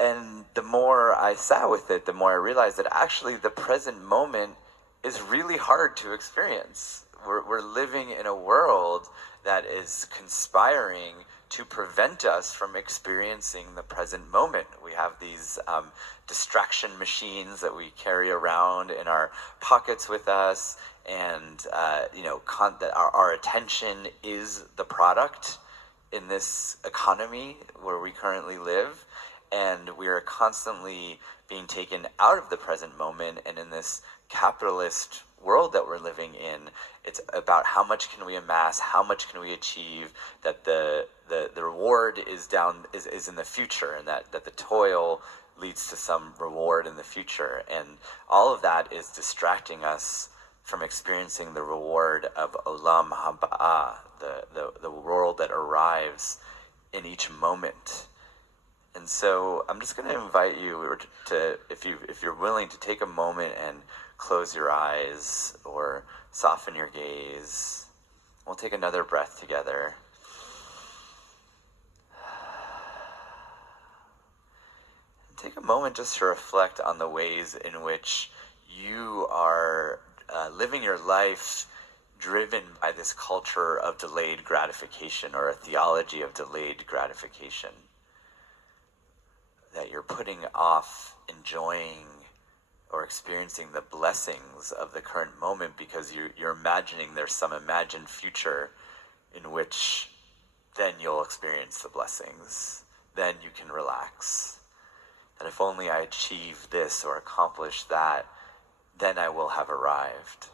And the more I sat with it, the more I realized that actually the present moment is really hard to experience. We're living in a world that is conspiring to prevent us from experiencing the present moment. We have these distraction machines that we carry around in our pockets with us, and that our attention is the product in this economy where we currently live. And we are constantly being taken out of the present moment. And in this capitalist world that we're living in, it's about how much can we amass, how much can we achieve, that the reward is in the future, and that the toil leads to some reward in the future. And all of that is distracting us from experiencing the reward of olam haba'ah, the world that arrives in each moment. And so I'm just going to invite you to, if you're willing, to take a moment and close your eyes or soften your gaze. We'll take another breath together. And take a moment just to reflect on the ways in which you are living your life driven by this culture of delayed gratification, or a theology of delayed gratification. That you're putting off enjoying or experiencing the blessings of the current moment because you're imagining there's some imagined future in which then you'll experience the blessings. Then you can relax. That if only I achieve this or accomplish that, then I will have arrived.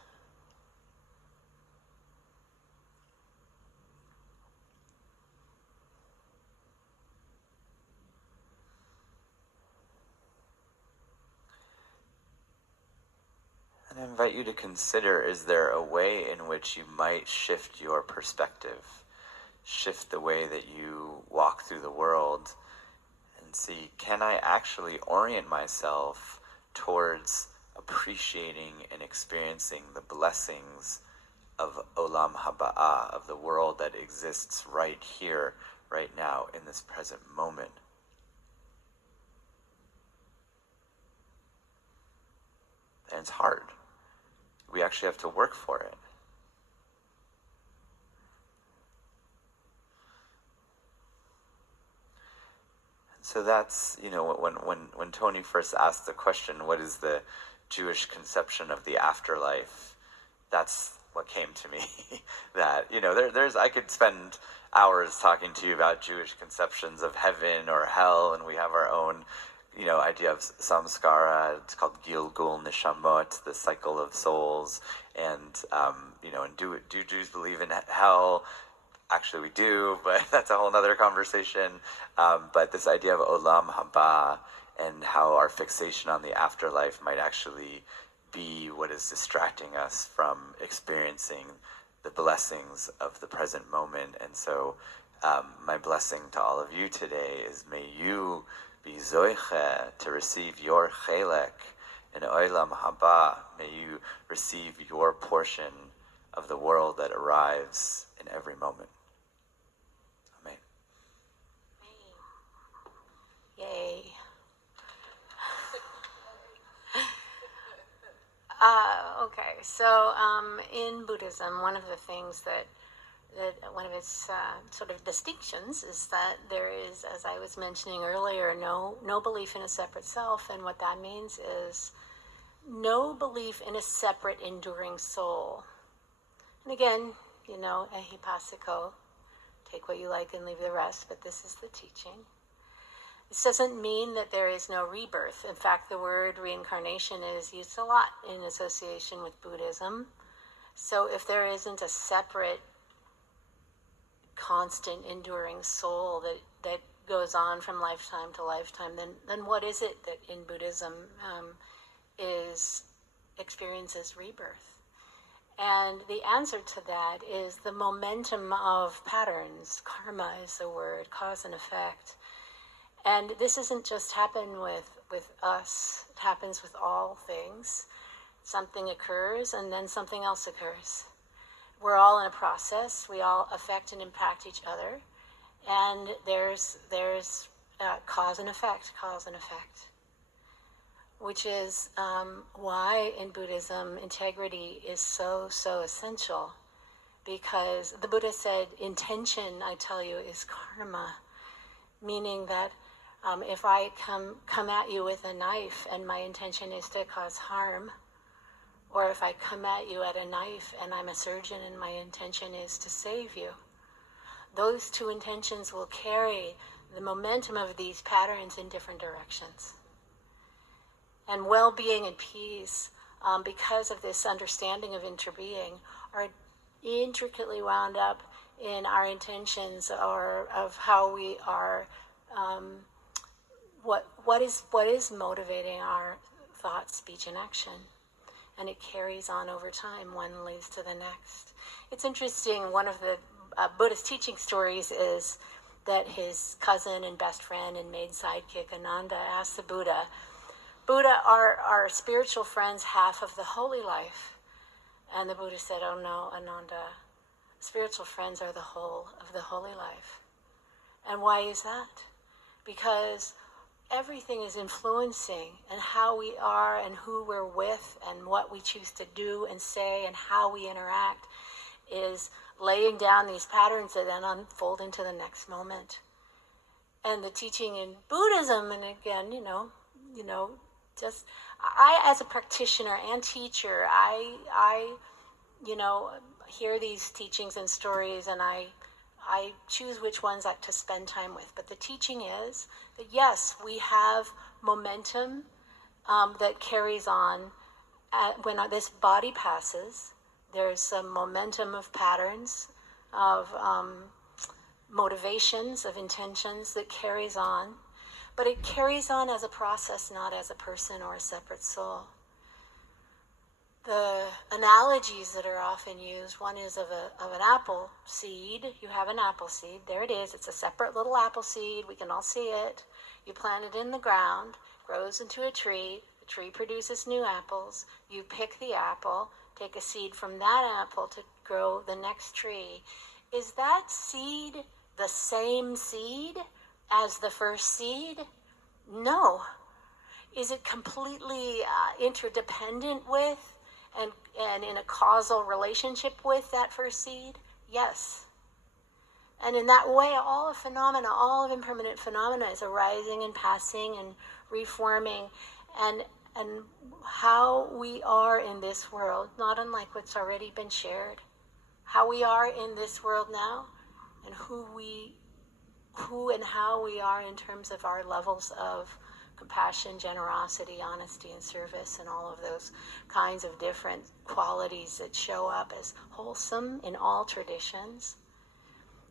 And I invite you to consider, is there a way in which you might shift your perspective? Shift the way that you walk through the world and see, can I actually orient myself towards appreciating and experiencing the blessings of Olam Haba'ah, of the world that exists right here, right now, in this present moment? And it's hard. We actually have to work for it. So that's, when Tony first asked the question, what is the Jewish conception of the afterlife? That's what came to me. That, there's I could spend hours talking to you about Jewish conceptions of heaven or hell, and we have our own, idea of samskara. It's called Gilgul Nishamot, the cycle of souls. And, and do Jews believe in hell? Actually, we do, but that's a whole other conversation. But this idea of Olam Haba and how our fixation on the afterlife might actually be what is distracting us from experiencing the blessings of the present moment. And so my blessing to all of you today is, may you be zoiche to receive your chelek in Olam Haba. May you receive your portion of the world that arrives in every moment. Amen. Yay. Okay, so in Buddhism, one of the things that one of its sort of distinctions is that there is, as I was mentioning earlier, no belief in a separate self, and what that means is no belief in a separate enduring soul. And again, ehipasiko, take what you like and leave the rest, but this is the teaching. This doesn't mean that there is no rebirth. In fact, the word reincarnation is used a lot in association with Buddhism. So if there isn't a separate, constant, enduring soul that goes on from lifetime to lifetime, then what is it that in Buddhism experiences rebirth? And the answer to that is the momentum of patterns. Karma is the word, cause and effect. And this doesn't just happen with us. It happens with all things. Something occurs and then something else occurs. We're all in a process. We all affect and impact each other. And there's cause and effect, which is why in Buddhism integrity is so essential. Because the Buddha said intention, I tell you, is karma. Meaning that if I come at you with a knife and my intention is to cause harm, or if I come at you at a knife and I'm a surgeon and my intention is to save you, those two intentions will carry the momentum of these patterns in different directions. And well-being and peace, because of this understanding of interbeing, are intricately wound up in our intentions or of how we are, what is motivating our thought, speech, and action. And it carries on over time. One leads to the next. It's interesting, one of the Buddhist teaching stories is that his cousin and best friend and maid sidekick Ananda asked the Buddha, are our spiritual friends half of the holy life? And the Buddha said, oh no, Ananda, spiritual friends are the whole of the holy life. And why is that? Because everything is influencing, and how we are and who we're with and what we choose to do and say and how we interact is laying down these patterns that then unfold into the next moment. And the teaching in Buddhism, and again, just I, as a practitioner and teacher, I hear these teachings and stories, and I choose which ones to spend time with. But the teaching is that yes, we have momentum that carries on when this body passes. There's some momentum of patterns, of motivations, of intentions that carries on. But it carries on as a process, not as a person or a separate soul. The analogies that are often used, one is of an apple seed. You have an apple seed. There it is. It's a separate little apple seed. We can all see it. You plant it in the ground, grows into a tree. The tree produces new apples. You pick the apple, take a seed from that apple to grow the next tree. Is that seed the same seed as the first seed? No. Is it completely interdependent with and in a causal relationship with that first seed? Yes. And in that way, all of impermanent phenomena is arising and passing and reforming, and how we are in this world, not unlike what's already been shared, how we are in this world now, and who and how we are in terms of our levels of compassion, generosity, honesty, and service, and all of those kinds of different qualities that show up as wholesome in all traditions.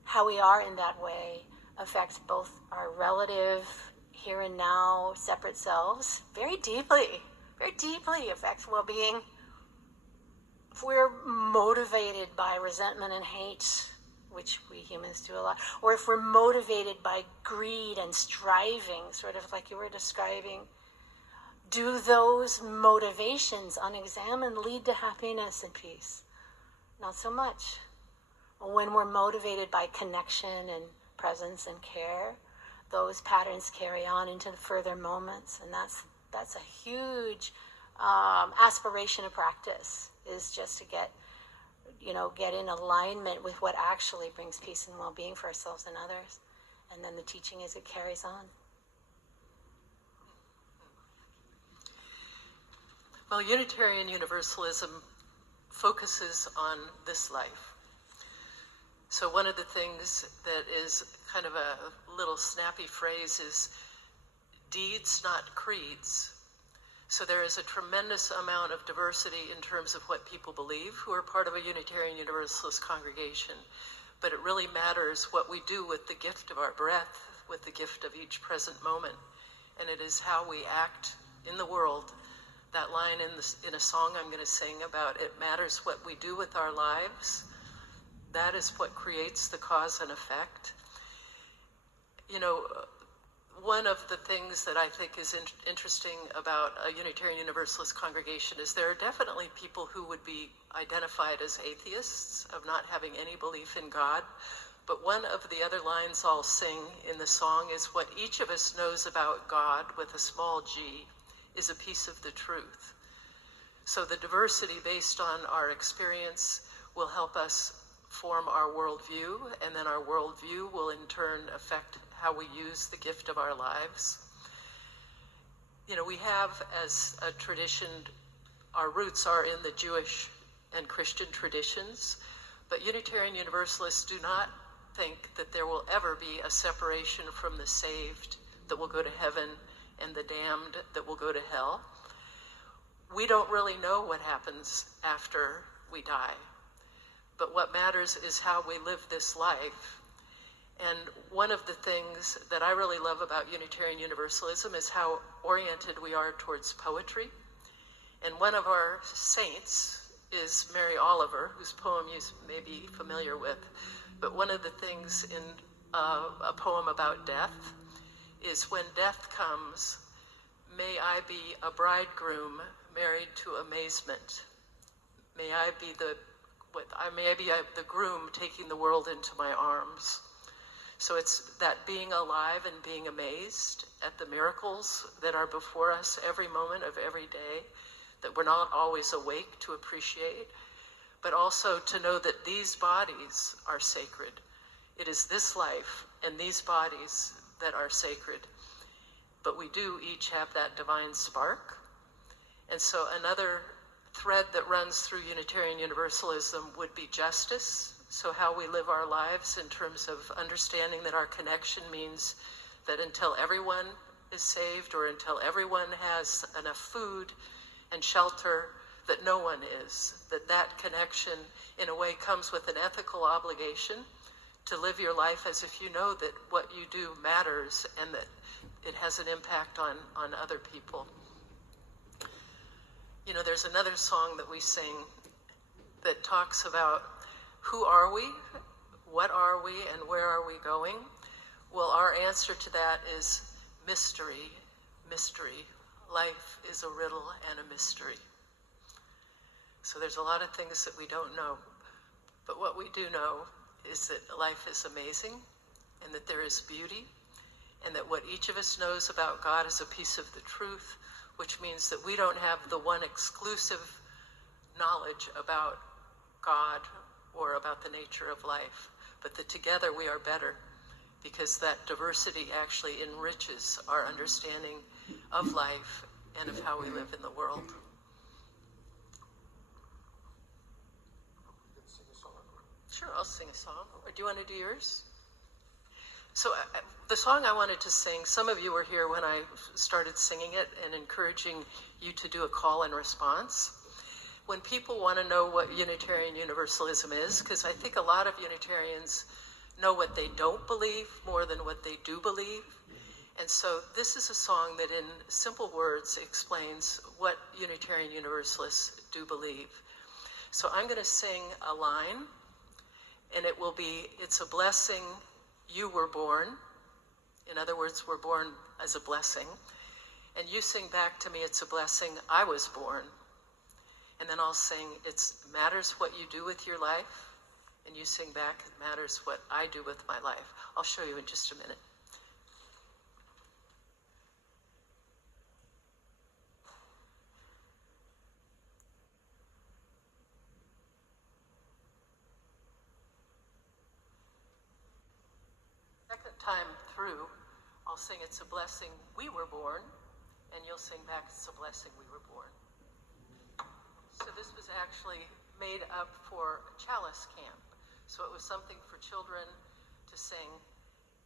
How we are in that way affects both our relative, here and now, separate selves very deeply affects well-being. If we're motivated by resentment and hate, which we humans do a lot, or if we're motivated by greed and striving, sort of like you were describing, do those motivations unexamined lead to happiness and peace? Not so much. When we're motivated by connection and presence and care, those patterns carry on into the further moments, and that's a huge aspiration of practice, is just to get in alignment with what actually brings peace and well-being for ourselves and others. And then the teaching is it carries on. Well, Unitarian Universalism focuses on this life. So one of the things that is kind of a little snappy phrase is deeds, not creeds. So there is a tremendous amount of diversity in terms of what people believe who are part of a Unitarian Universalist congregation. But it really matters what we do with the gift of our breath, with the gift of each present moment. And it is how we act in the world. That line in a song I'm going to sing about it matters what we do with our lives. That is what creates the cause and effect. One of the things that I think is interesting about a Unitarian Universalist congregation is there are definitely people who would be identified as atheists, of not having any belief in God. But one of the other lines I'll sing in the song is what each of us knows about God with a small g is a piece of the truth. So the diversity based on our experience will help us form our worldview, and then our worldview will in turn affect how we use the gift of our lives. We have as a tradition, our roots are in the Jewish and Christian traditions, but Unitarian Universalists do not think that there will ever be a separation from the saved that will go to heaven and the damned that will go to hell. We don't really know what happens after we die. But what matters is how we live this life. And one of the things that I really love about Unitarian Universalism is how oriented we are towards poetry. And one of our saints is Mary Oliver, whose poem you may be familiar with. But one of the things in a poem about death is, when death comes, may I be a bridegroom married to amazement. May I be the groom taking the world into my arms. So it's that being alive and being amazed at the miracles that are before us every moment of every day, that we're not always awake to appreciate, but also to know that these bodies are sacred. It is this life and these bodies that are sacred. But we do each have that divine spark, And so another thread that runs through Unitarian Universalism would be justice. So how we live our lives in terms of understanding that our connection means that until everyone is saved or until everyone has enough food and shelter, that no one is, that connection in a way comes with an ethical obligation to live your life as if you know that what you do matters and that it has an impact on other people. You know, there's another song that we sing that talks about who are we, what are we, and where are we going? Well, our answer to that is mystery, mystery. Life is a riddle and a mystery. So there's a lot of things that we don't know, but what we do know is that life is amazing and that there is beauty and that what each of us knows about God is a piece of the truth, which means that we don't have the one exclusive knowledge about God or about the nature of life, but that together we are better because that diversity actually enriches our understanding of life and of how we live in the world. Sure, I'll sing a song. Or do you want to do yours? So the song I wanted to sing, some of you were here when I started singing it and encouraging you to do a call and response. When people want to know what Unitarian Universalism is, because I think a lot of Unitarians know what they don't believe more than what they do believe. And so this is a song that in simple words explains what Unitarian Universalists do believe. So I'm going to sing a line, and it will be, it's a blessing you were born. In other words, we're born as a blessing. And you sing back to me, it's a blessing I was born. And then I'll sing, it matters what you do with your life. And you sing back, it matters what I do with my life. I'll show you in just a minute. Second time through, I'll sing, it's a blessing we were born. And you'll sing back, it's a blessing we were born. So this was actually made up for Chalice Camp. So it was something for children to sing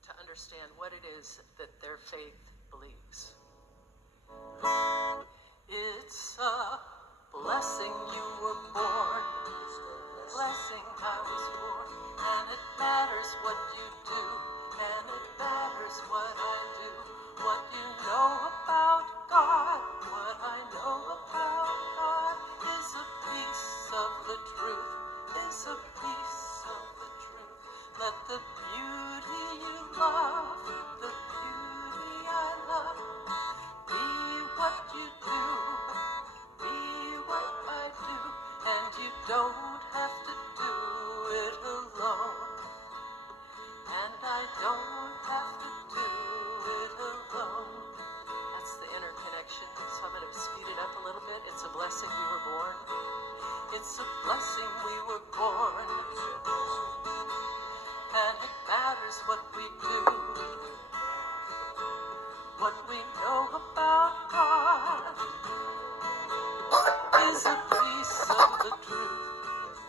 to understand what it is that their faith believes. It's a blessing you were born, blessing I was born, and it matters what you do, and it matters what I do, what you know about God, what I know about God is a piece of the truth, is a piece of the truth. Let the beauty you love, the beauty I love, be what you do, be what I do, and you don't have to do it alone. And I don't have to do it alone. That's the interconnection. So I'm going to speed it up a little bit. It's a blessing we were born. It's a blessing we were born. And it matters what we do, what we know about God is a piece of the truth.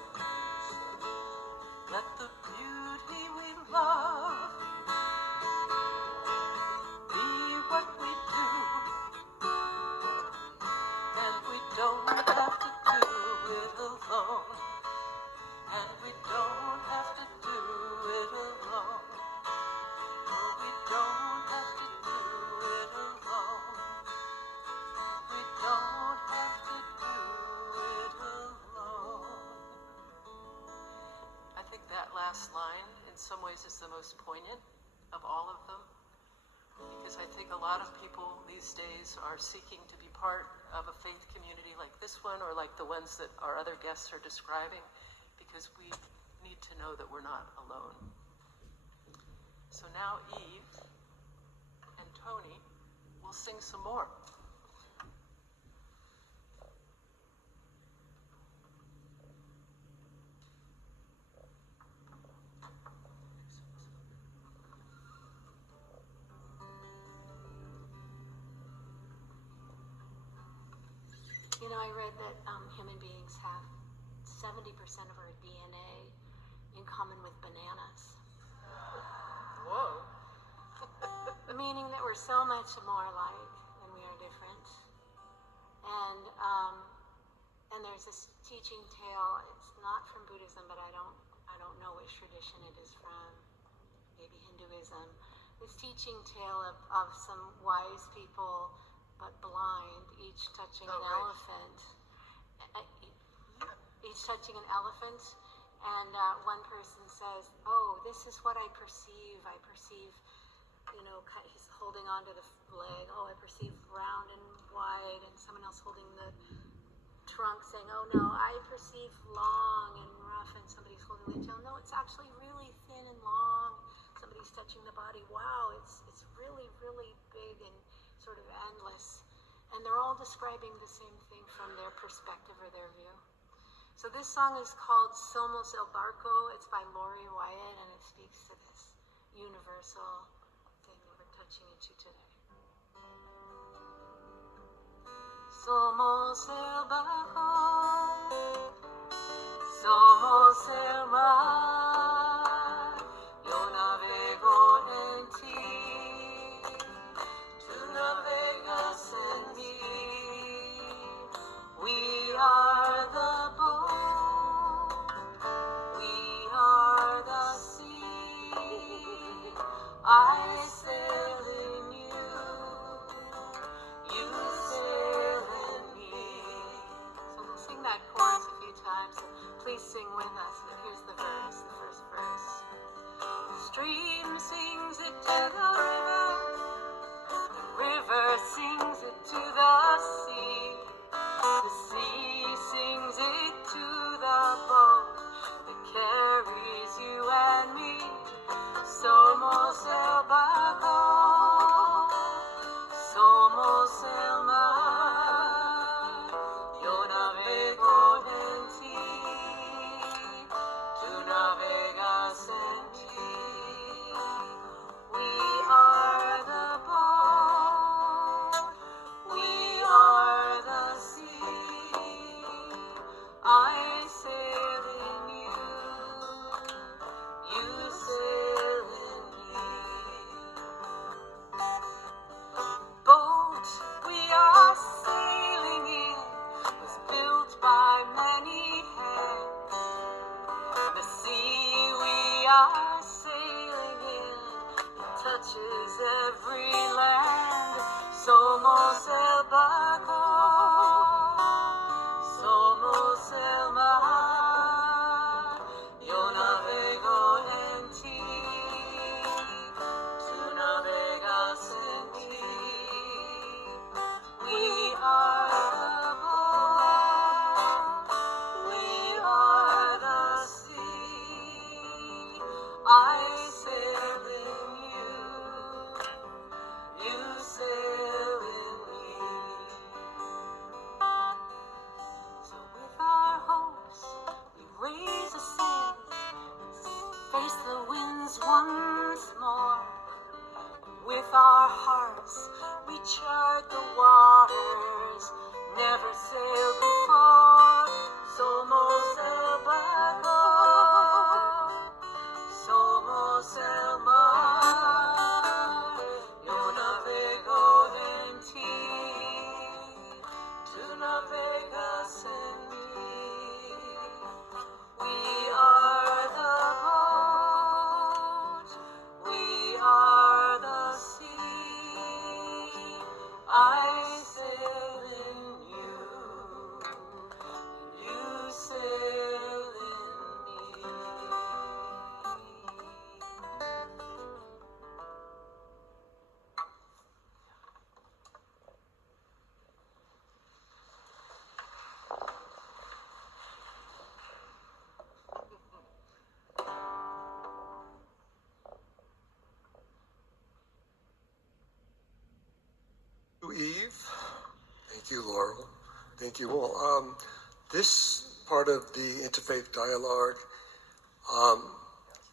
Let the beauty we love be what we do, and we don't have to do it alone, and we don't have to do it alone, no, we don't have to do it alone, we don't have to do it alone. I think that last line in some ways is the most poignant of all of them, because I think a lot of people these days are seeking to be part of a faith community like this one or like the ones that our other guests are describing, because we need to know that we're not alone. So now Eve and Tony will sing some more. You know, I read that human beings have 70% of our DNA in common with bananas. Whoa. Meaning that we're so much more alike than we are different. And there's this teaching tale. It's not from Buddhism, but I don't know which tradition it is from. Maybe Hinduism. This teaching tale of some wise people, but blind, each touching an elephant. Each touching an elephant, and one person says, "Oh, this is what I perceive. I perceive, you know, he's holding onto the leg. Oh, I perceive round and wide." And someone else holding the trunk, saying, "Oh no, I perceive long and rough." And somebody's holding the tail. No, it's actually really thin and long. Somebody's touching the body. Wow, it's really, really big and sort of endless. And they're all describing the same thing from their perspective or their view. So this song is called Somos el Barco. It's by Lori Wyatt, and it speaks to this universal thing that we're touching into today. Somos el barco, somos el mar, yo navego en ti, tú navegas en mí. We are the boat, we are the sea, I sail in you, you sail in me. So we'll sing that chorus a few times, so please sing with us. And here's the verse, the first verse. The stream sings it to the river sings it to the sea. The sea sings it to the boat that carries you and me. Somos el barco, somos el mar. Yo navego en ti, tú navegas en mí. We are the boat, we are the sea. I sail in you, you sail in me. Boat we are sailing in was built by many hands. The sea we are sailing in, it touches every land. Somos el barco, somos el mar, yo navego en ti, tú navegas en mí. We are the boat, we are the sea, I sail in you, you sail in me. So with our hopes, we raise a sail, face the winds once more. With our hearts, we chart the waters, never sailed before. Somos el barco, somos el mar, yo navego en ti, tú navegas en mí. We are the boat, we are the sea, I sail in you, you sail in me. Thank you, Eve. Thank you, Laurel. Thank you all. This part of the Interfaith Dialogue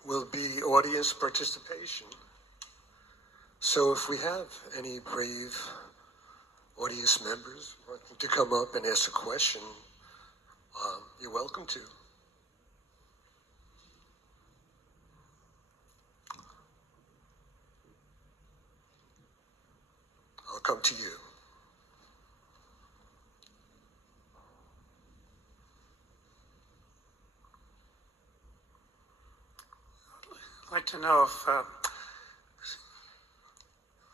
will be audience participation. So if we have any brave audience members want to come up and ask a question, you're welcome to. I'll come to you. I'd like to know if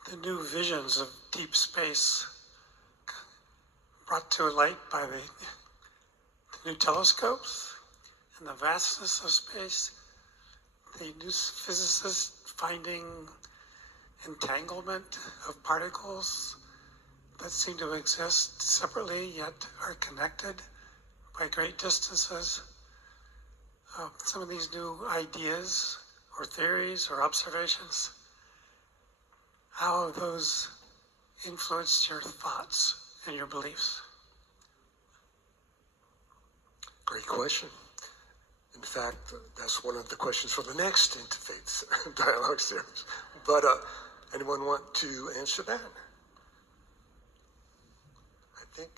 the new visions of deep space brought to light by the new telescopes and the vastness of space, the new physicists finding entanglement of particles that seem to exist separately yet are connected by great distances. Some of these new ideas or theories or observations, how have those influenced your thoughts and your beliefs? Great question. In fact, that's one of the questions for the next Interfaith Dialogue series. But anyone want to answer that? I think.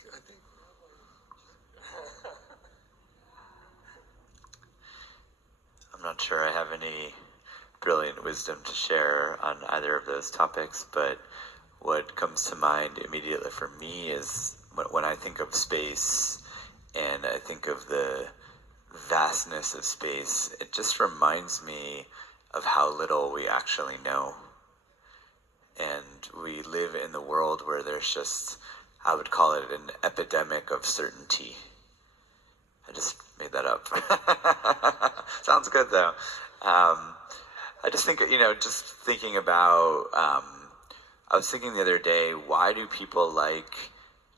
I'm not sure I have any brilliant wisdom to share on either of those topics, but what comes to mind immediately for me is when I think of space and I think of the vastness of space, it just reminds me of how little we actually know. And we live in the world where there's just, I would call it an epidemic of certainty. I just made that up. Sounds good though. I just think, just thinking about, I was thinking the other day, why do people like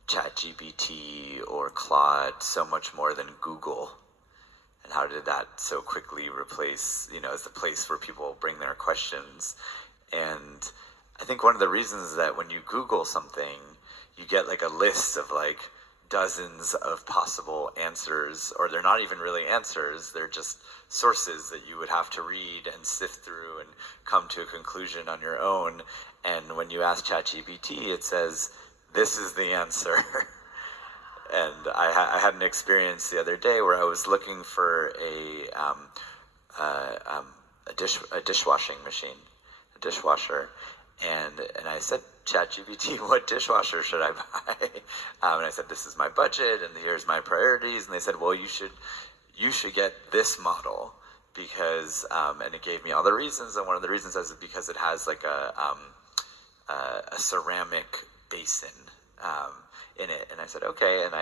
ChatGPT or Claude so much more than Google? And how did that so quickly replace, as the place where people bring their questions? And I think one of the reasons is that when you Google something, you get like a list of like dozens of possible answers, or they're not even really answers, they're just sources that you would have to read and sift through and come to a conclusion on your own. And when you ask ChatGPT, it says, this is the answer. And I had an experience the other day where I was looking for a dishwashing machine, a dishwasher, and I said, ChatGPT, what dishwasher should I buy? And I said, this is my budget, and here's my priorities. And they said, well, you should get this model because, and it gave me all the reasons. And one of the reasons is because it has like a ceramic basin in it. And I said, okay. And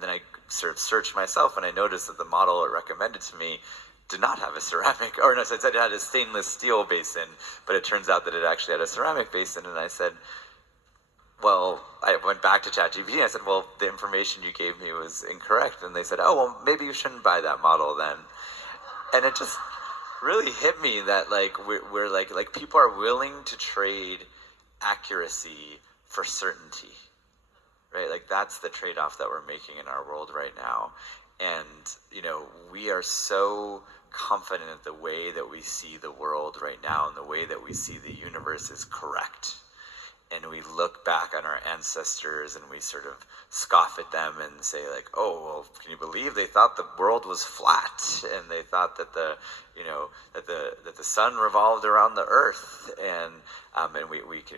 then I sort of searched myself, and I noticed that the model it recommended to me did not have a ceramic, or no, so it said it had a stainless steel basin, but it turns out that it actually had a ceramic basin. And I said, well, I went back to ChatGPT and I said, well, the information you gave me was incorrect. And they said, oh, well, maybe you shouldn't buy that model then. And it just really hit me that like we're like people are willing to trade accuracy for certainty, right? Like that's the trade-off that we're making in our world right now. And, we are so confident that the way that we see the world right now and the way that we see the universe is correct. And we look back on our ancestors and we sort of scoff at them and say like, oh, well, can you believe they thought the world was flat, and they thought that the sun revolved around the earth, and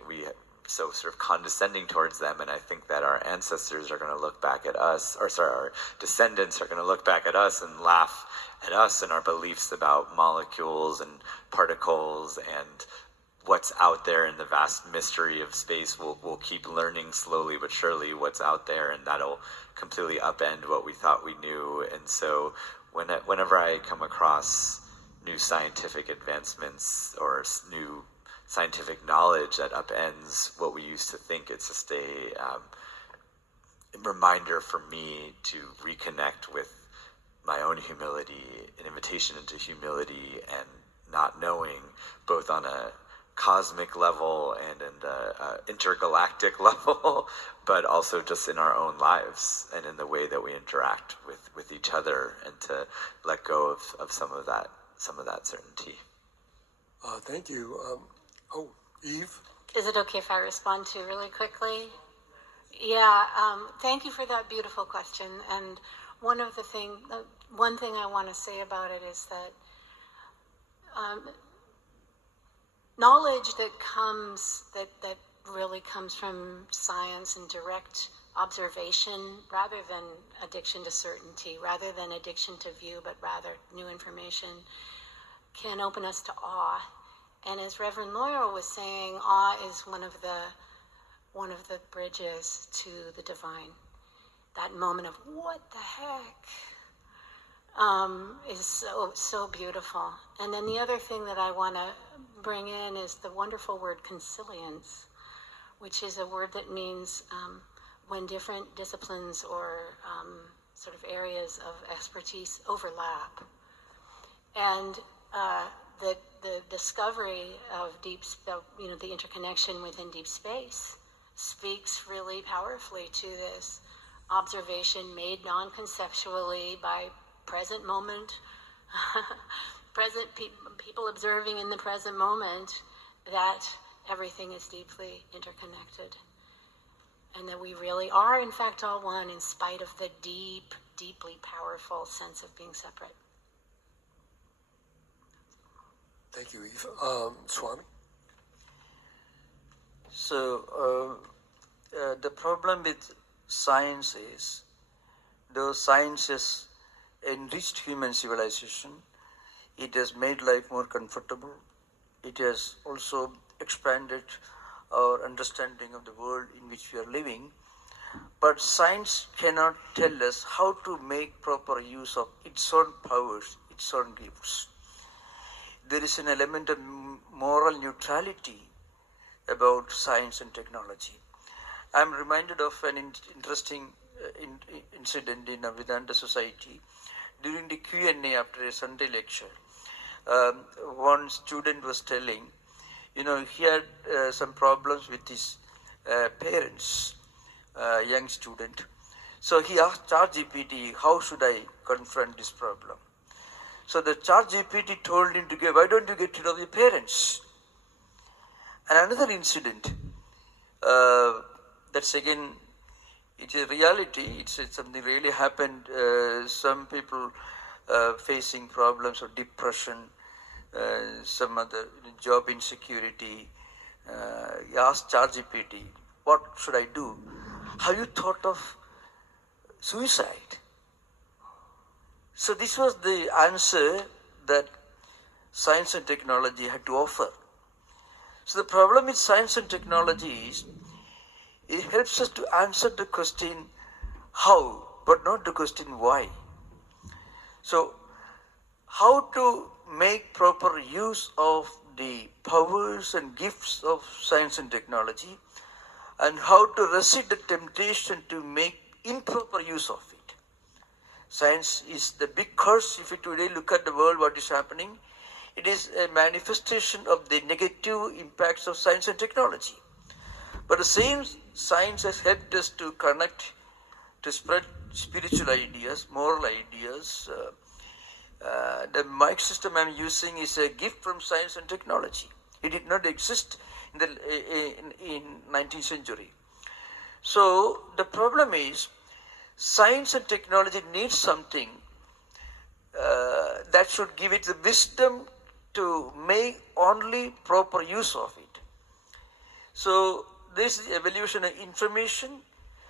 we so sort of condescending towards them. And I think that our ancestors are going to look back at us, our descendants are going to look back at us and laugh at us and our beliefs about molecules and particles and what's out there in the vast mystery of space. We'll keep learning slowly but surely what's out there, and that'll completely upend what we thought we knew. And so whenever I come across new scientific advancements or new scientific knowledge that upends what we used to think, it's just a reminder for me to reconnect with my own humility, an invitation into humility and not knowing, both on a cosmic level and in the intergalactic level, but also just in our own lives and in the way that we interact with each other, and to let go of some of that certainty. Thank you. Eve? Is it okay if I respond to really quickly? Yeah, thank you for that beautiful question. And one thing I want to say about it is that knowledge that really comes from science and direct observation, rather than addiction to certainty, rather than addiction to view, but rather new information, can open us to awe. And as Reverend Loyal was saying, awe is one of the bridges to the divine. That moment of what the heck is so beautiful. And then the other thing that I want to bring in is the wonderful word consilience, which is a word that means when different disciplines or sort of areas of expertise overlap. And the discovery of the interconnection within deep space speaks really powerfully to this observation made non-conceptually by present moment, people observing in the present moment that everything is deeply interconnected. And that we really are, in fact, all one in spite of the deeply powerful sense of being separate. Thank you, Eve. Swami? So, the problem with science is, though science has enriched human civilization, it has made life more comfortable. It has also expanded our understanding of the world in which we are living. But science cannot tell us how to make proper use of its own powers, its own gifts. There is an element of moral neutrality about science and technology. I'm reminded of an interesting incident in a Vedanta society. During the Q&A after a Sunday lecture, one student was telling, he had some problems with his parents, young student. So he asked ChatGPT, how should I confront this problem? So the ChatGPT told him to go, why don't you get rid of your parents? And another incident, that's again, it's a reality, it's something really happened. Some people facing problems of depression, some other job insecurity, asked ChatGPT, what should I do? Have you thought of suicide? So this was the answer that science and technology had to offer. So the problem with science and technology is, it helps us to answer the question how, but not the question why. So how to make proper use of the powers and gifts of science and technology, and how to resist the temptation to make improper use of it. Science is the big curse. If you today look at the world, what is happening, it is a manifestation of the negative impacts of science and technology. But the same science has helped us to connect, to spread spiritual ideas, moral ideas. The mic system I'm using is a gift from science and technology. It did not exist in 19th century. So the problem is, science and technology needs something that should give it the wisdom to make only proper use of it. So this is evolution of information,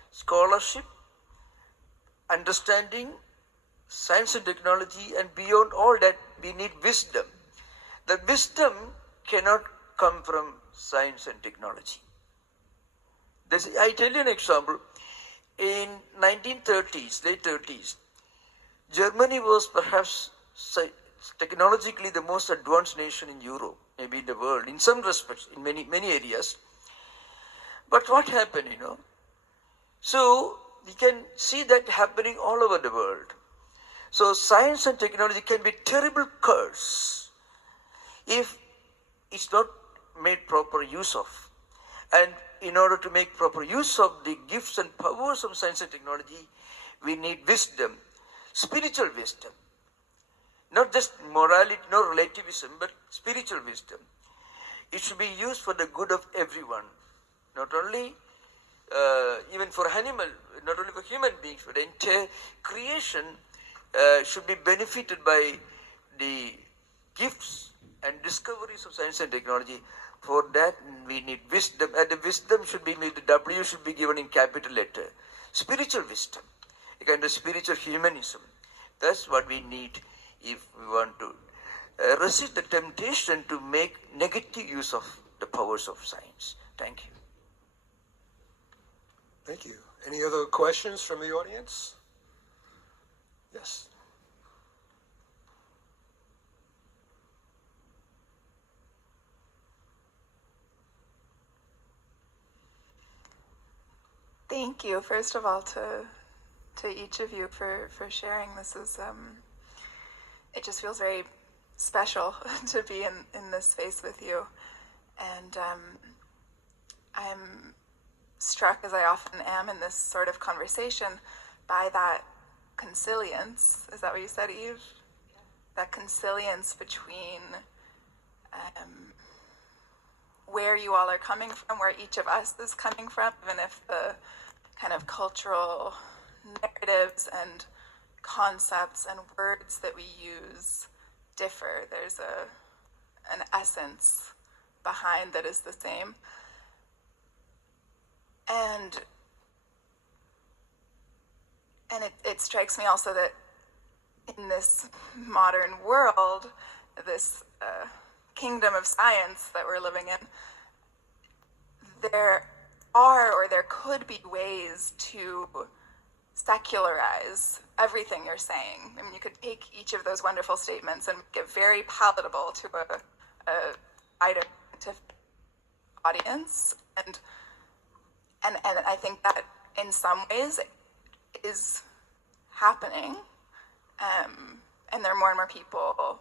scholarship, understanding, science and technology, and beyond all that we need wisdom. The wisdom cannot come from science and technology. I tell you an example. In 1930s, late 30s, Germany was perhaps technologically the most advanced nation in Europe, maybe in the world, in some respects, in many areas. But what happened, So we can see that happening all over the world. So science and technology can be a terrible curse if it's not made proper use of. And in order to make proper use of the gifts and powers of science and technology, we need wisdom, spiritual wisdom. Not just morality, no relativism, but spiritual wisdom. It should be used for the good of everyone, not only even for animal, not only for human beings, but the entire creation should be benefited by the gifts and discoveries of science and technology. For that, we need wisdom, and the wisdom should be, the W should be given in capital letter. Spiritual wisdom, a kind of spiritual humanism. That's what we need if we want to resist the temptation to make negative use of the powers of science. Thank you. Thank you. Any other questions from the audience? Yes. Thank you, first of all, to each of you for sharing. This is, it just feels very special to be in this space with you. And I'm struck, as I often am in this sort of conversation, by that consilience. Is that what you said, Eve? That consilience between where you all are coming from, where each of us is coming from, even if the kind of cultural narratives and concepts and words that we use differ. There's an essence behind that is the same. And it strikes me also that in this modern world, this kingdom of science that we're living in, there are, or there could be, ways to secularize everything you're saying. I mean, you could take each of those wonderful statements and make it very palatable to a wider audience, and I think that in some ways is happening, and there are more and more people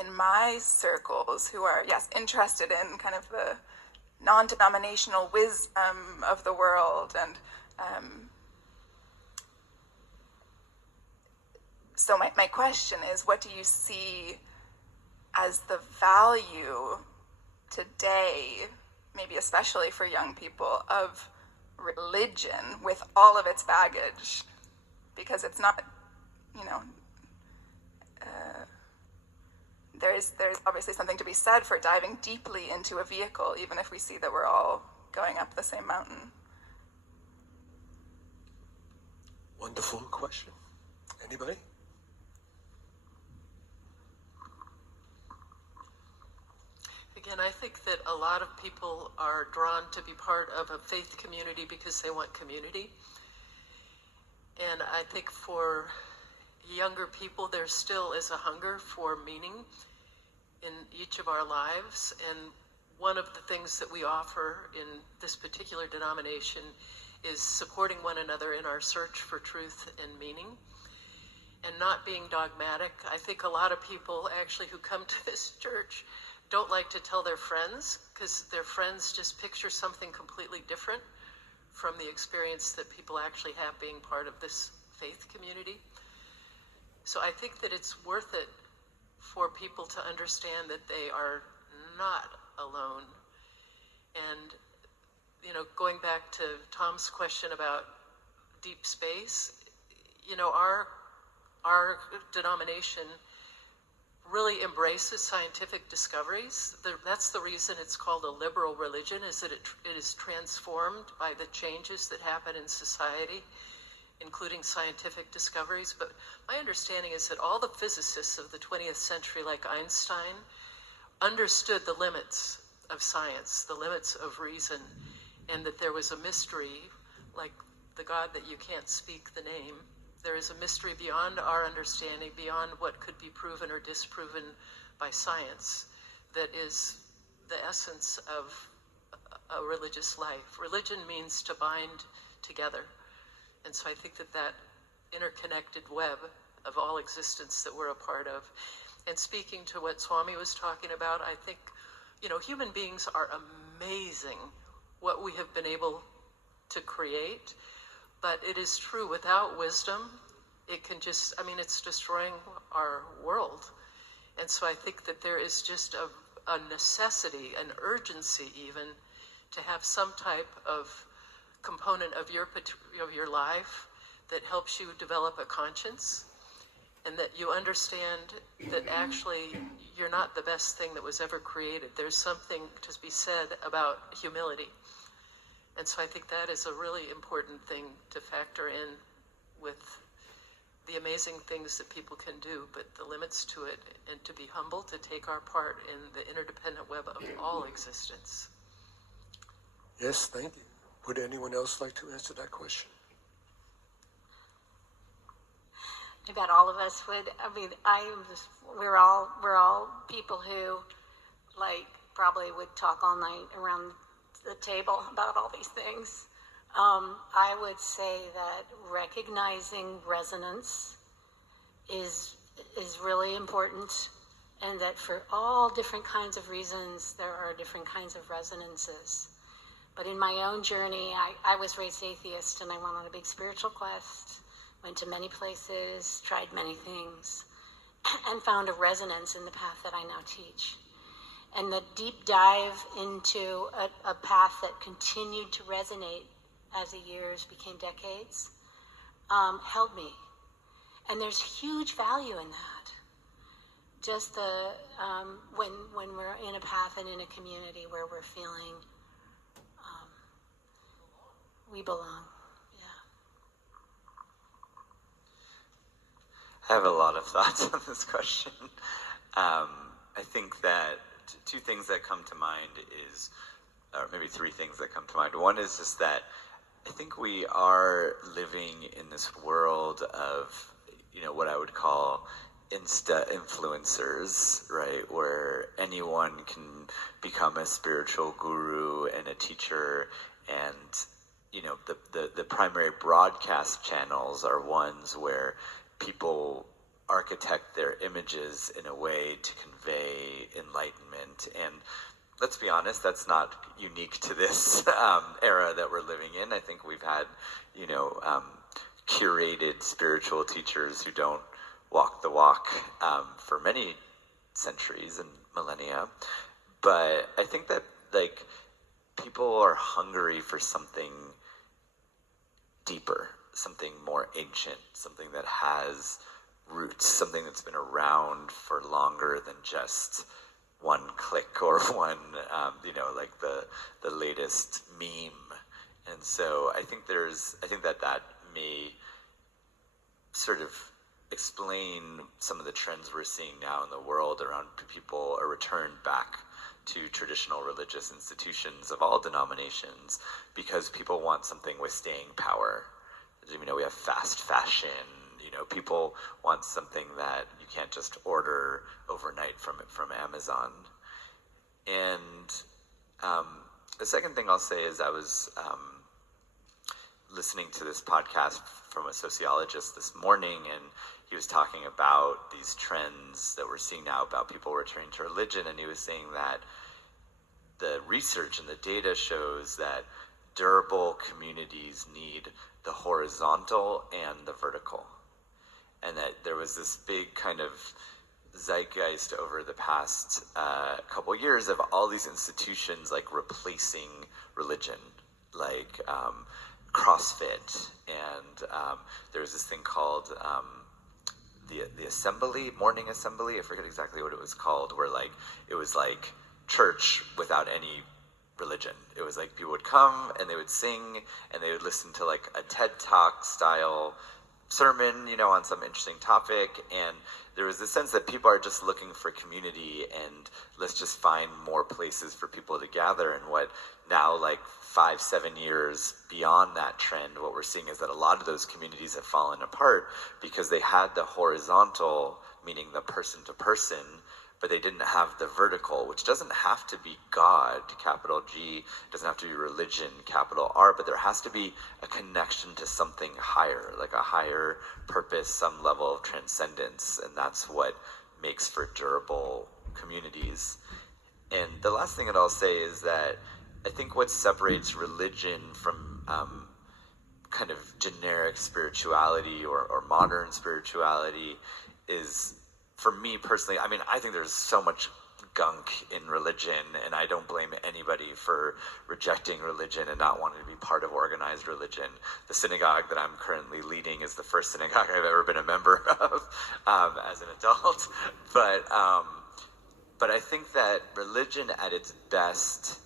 in my circles who are, yes, interested in kind of the non-denominational wisdom of the world. And so my question is, what do you see as the value today, maybe especially for young people, of religion with all of its baggage? Because it's not, you know, there's obviously something to be said for diving deeply into a vehicle, even if we see that we're all going up the same mountain. Wonderful question. Anybody? Again, I think that a lot of people are drawn to be part of a faith community because they want community. And I think for younger people, there still is a hunger for meaning in each of our lives. And one of the things that we offer in this particular denomination is supporting one another in our search for truth and meaning, and not being dogmatic. I think a lot of people actually who come to this church don't like to tell their friends, because their friends just picture something completely different from the experience that people actually have being part of this faith community. So I think that it's worth it for people to understand that they are not alone. And, you know, going back to Tom's question about deep space, you know, our denomination really embraces scientific discoveries. That's the reason it's called a liberal religion, is that it is transformed by the changes that happen in society, including scientific discoveries. But my understanding is that all the physicists of the 20th century, like Einstein, understood the limits of science, the limits of reason, and that there was a mystery, like the God that you can't speak the name. There is a mystery beyond our understanding, beyond what could be proven or disproven by science, that is the essence of a religious life. Religion means to bind together. And so I think that that interconnected web of all existence that we're a part of. And speaking to what Swami was talking about, I think, you know, human beings are amazing what we have been able to create. But it is true, without wisdom, it can just, I mean, it's destroying our world. And so I think that there is just a necessity, an urgency even, to have some type of component of your life that helps you develop a conscience, and that you understand that actually you're not the best thing that was ever created. There's something to be said about humility. And so I think that is a really important thing to factor in with the amazing things that people can do, but the limits to it, and to be humble, to take our part in the interdependent web of all existence. Yes, thank you. Would anyone else like to answer that question? I bet all of us would. I mean, we're all people who, like, probably would talk all night around the table about all these things. I would say that recognizing resonance is really important, and that for all different kinds of reasons, there are different kinds of resonances. But in my own journey, I was raised atheist, and I went on a big spiritual quest, went to many places, tried many things, and found a resonance in the path that I now teach. And the deep dive into a path that continued to resonate as the years became decades held me. And there's huge value in that. Just when we're in a path and in a community where we're feeling we belong. I have a lot of thoughts on this question. I think that two things that come to mind is, or maybe three things that come to mind. One is just that I think we are living in this world of, what I would call Insta influencers, right? Where anyone can become a spiritual guru and a teacher, and the primary broadcast channels are ones where people architect their images in a way to convey enlightenment. And let's be honest, that's not unique to this era that we're living in. I think we've had, curated spiritual teachers who don't walk the walk for many centuries and millennia. But I think that, people are hungry for something deeper, something more ancient, something that has roots, something that's been around for longer than just one click or one, the latest meme. And so I think that may sort of explain some of the trends we're seeing now in the world around people a return back to traditional religious institutions of all denominations, because people want something with staying power. We have fast fashion. People want something that you can't just order overnight from Amazon. And the second thing I'll say is I was listening to this podcast from a sociologist this morning, and he was talking about these trends that we're seeing now about people returning to religion, and he was saying that the research and the data shows that durable communities need the horizontal and the vertical. And that there was this big kind of zeitgeist over the past couple years of all these institutions replacing religion, CrossFit, and there was this thing called the assembly, morning assembly, I forget exactly what it was called, where it was church without any religion. It was people would come and they would sing and they would listen to a TED Talk style sermon, on some interesting topic, and there was this sense that people are just looking for community, and let's just find more places for people to gather. And what now, 5-7 years beyond that trend, what we're seeing is that a lot of those communities have fallen apart because they had the horizontal, meaning the person to person, but they didn't have the vertical, which doesn't have to be God, capital G, doesn't have to be religion, capital R, but there has to be a connection to something higher, a higher purpose, some level of transcendence, and that's what makes for durable communities. And the last thing that I'll say is that I think what separates religion from kind of generic spirituality or modern spirituality is, for me personally, I think there's so much gunk in religion, and I don't blame anybody for rejecting religion and not wanting to be part of organized religion. The synagogue that I'm currently leading is the first synagogue I've ever been a member of as an adult. But I think that religion at its best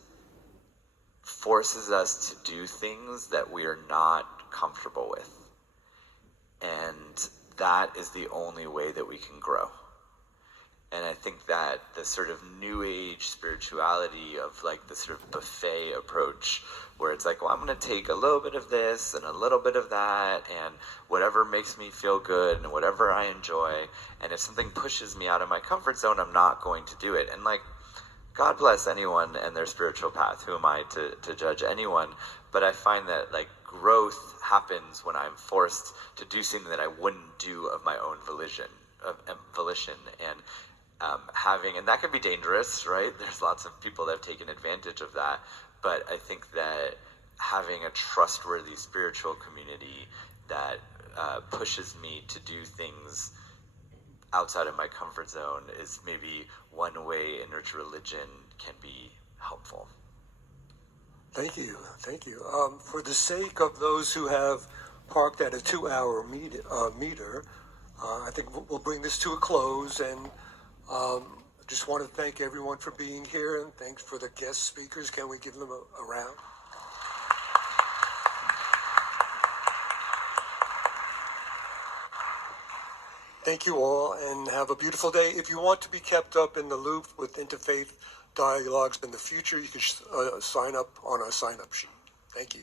forces us to do things that we are not comfortable with. And that is the only way that we can grow. And I think that the sort of new age spirituality of like the sort of buffet approach, where it's like, well, I'm going to take a little bit of this and a little bit of that, and whatever makes me feel good and whatever I enjoy. And if something pushes me out of my comfort zone, I'm not going to do it. And like, God bless anyone and their spiritual path. Who am I to judge anyone? But I find that like growth happens when I'm forced to do something that I wouldn't do of my own volition, and and that can be dangerous, right? There's lots of people that have taken advantage of that. But I think that having a trustworthy spiritual community that pushes me to do things outside of my comfort zone is maybe one way in which religion can be helpful. Thank you. For the sake of those who have parked at a 2-hour meter, I think we'll bring this to a close, and just want to thank everyone for being here, and thanks for the guest speakers. Can we give them a round? Thank you all, and have a beautiful day. If you want to be kept up in the loop with Interfaith Dialogues in the future, you can sign up on our sign-up sheet. Thank you.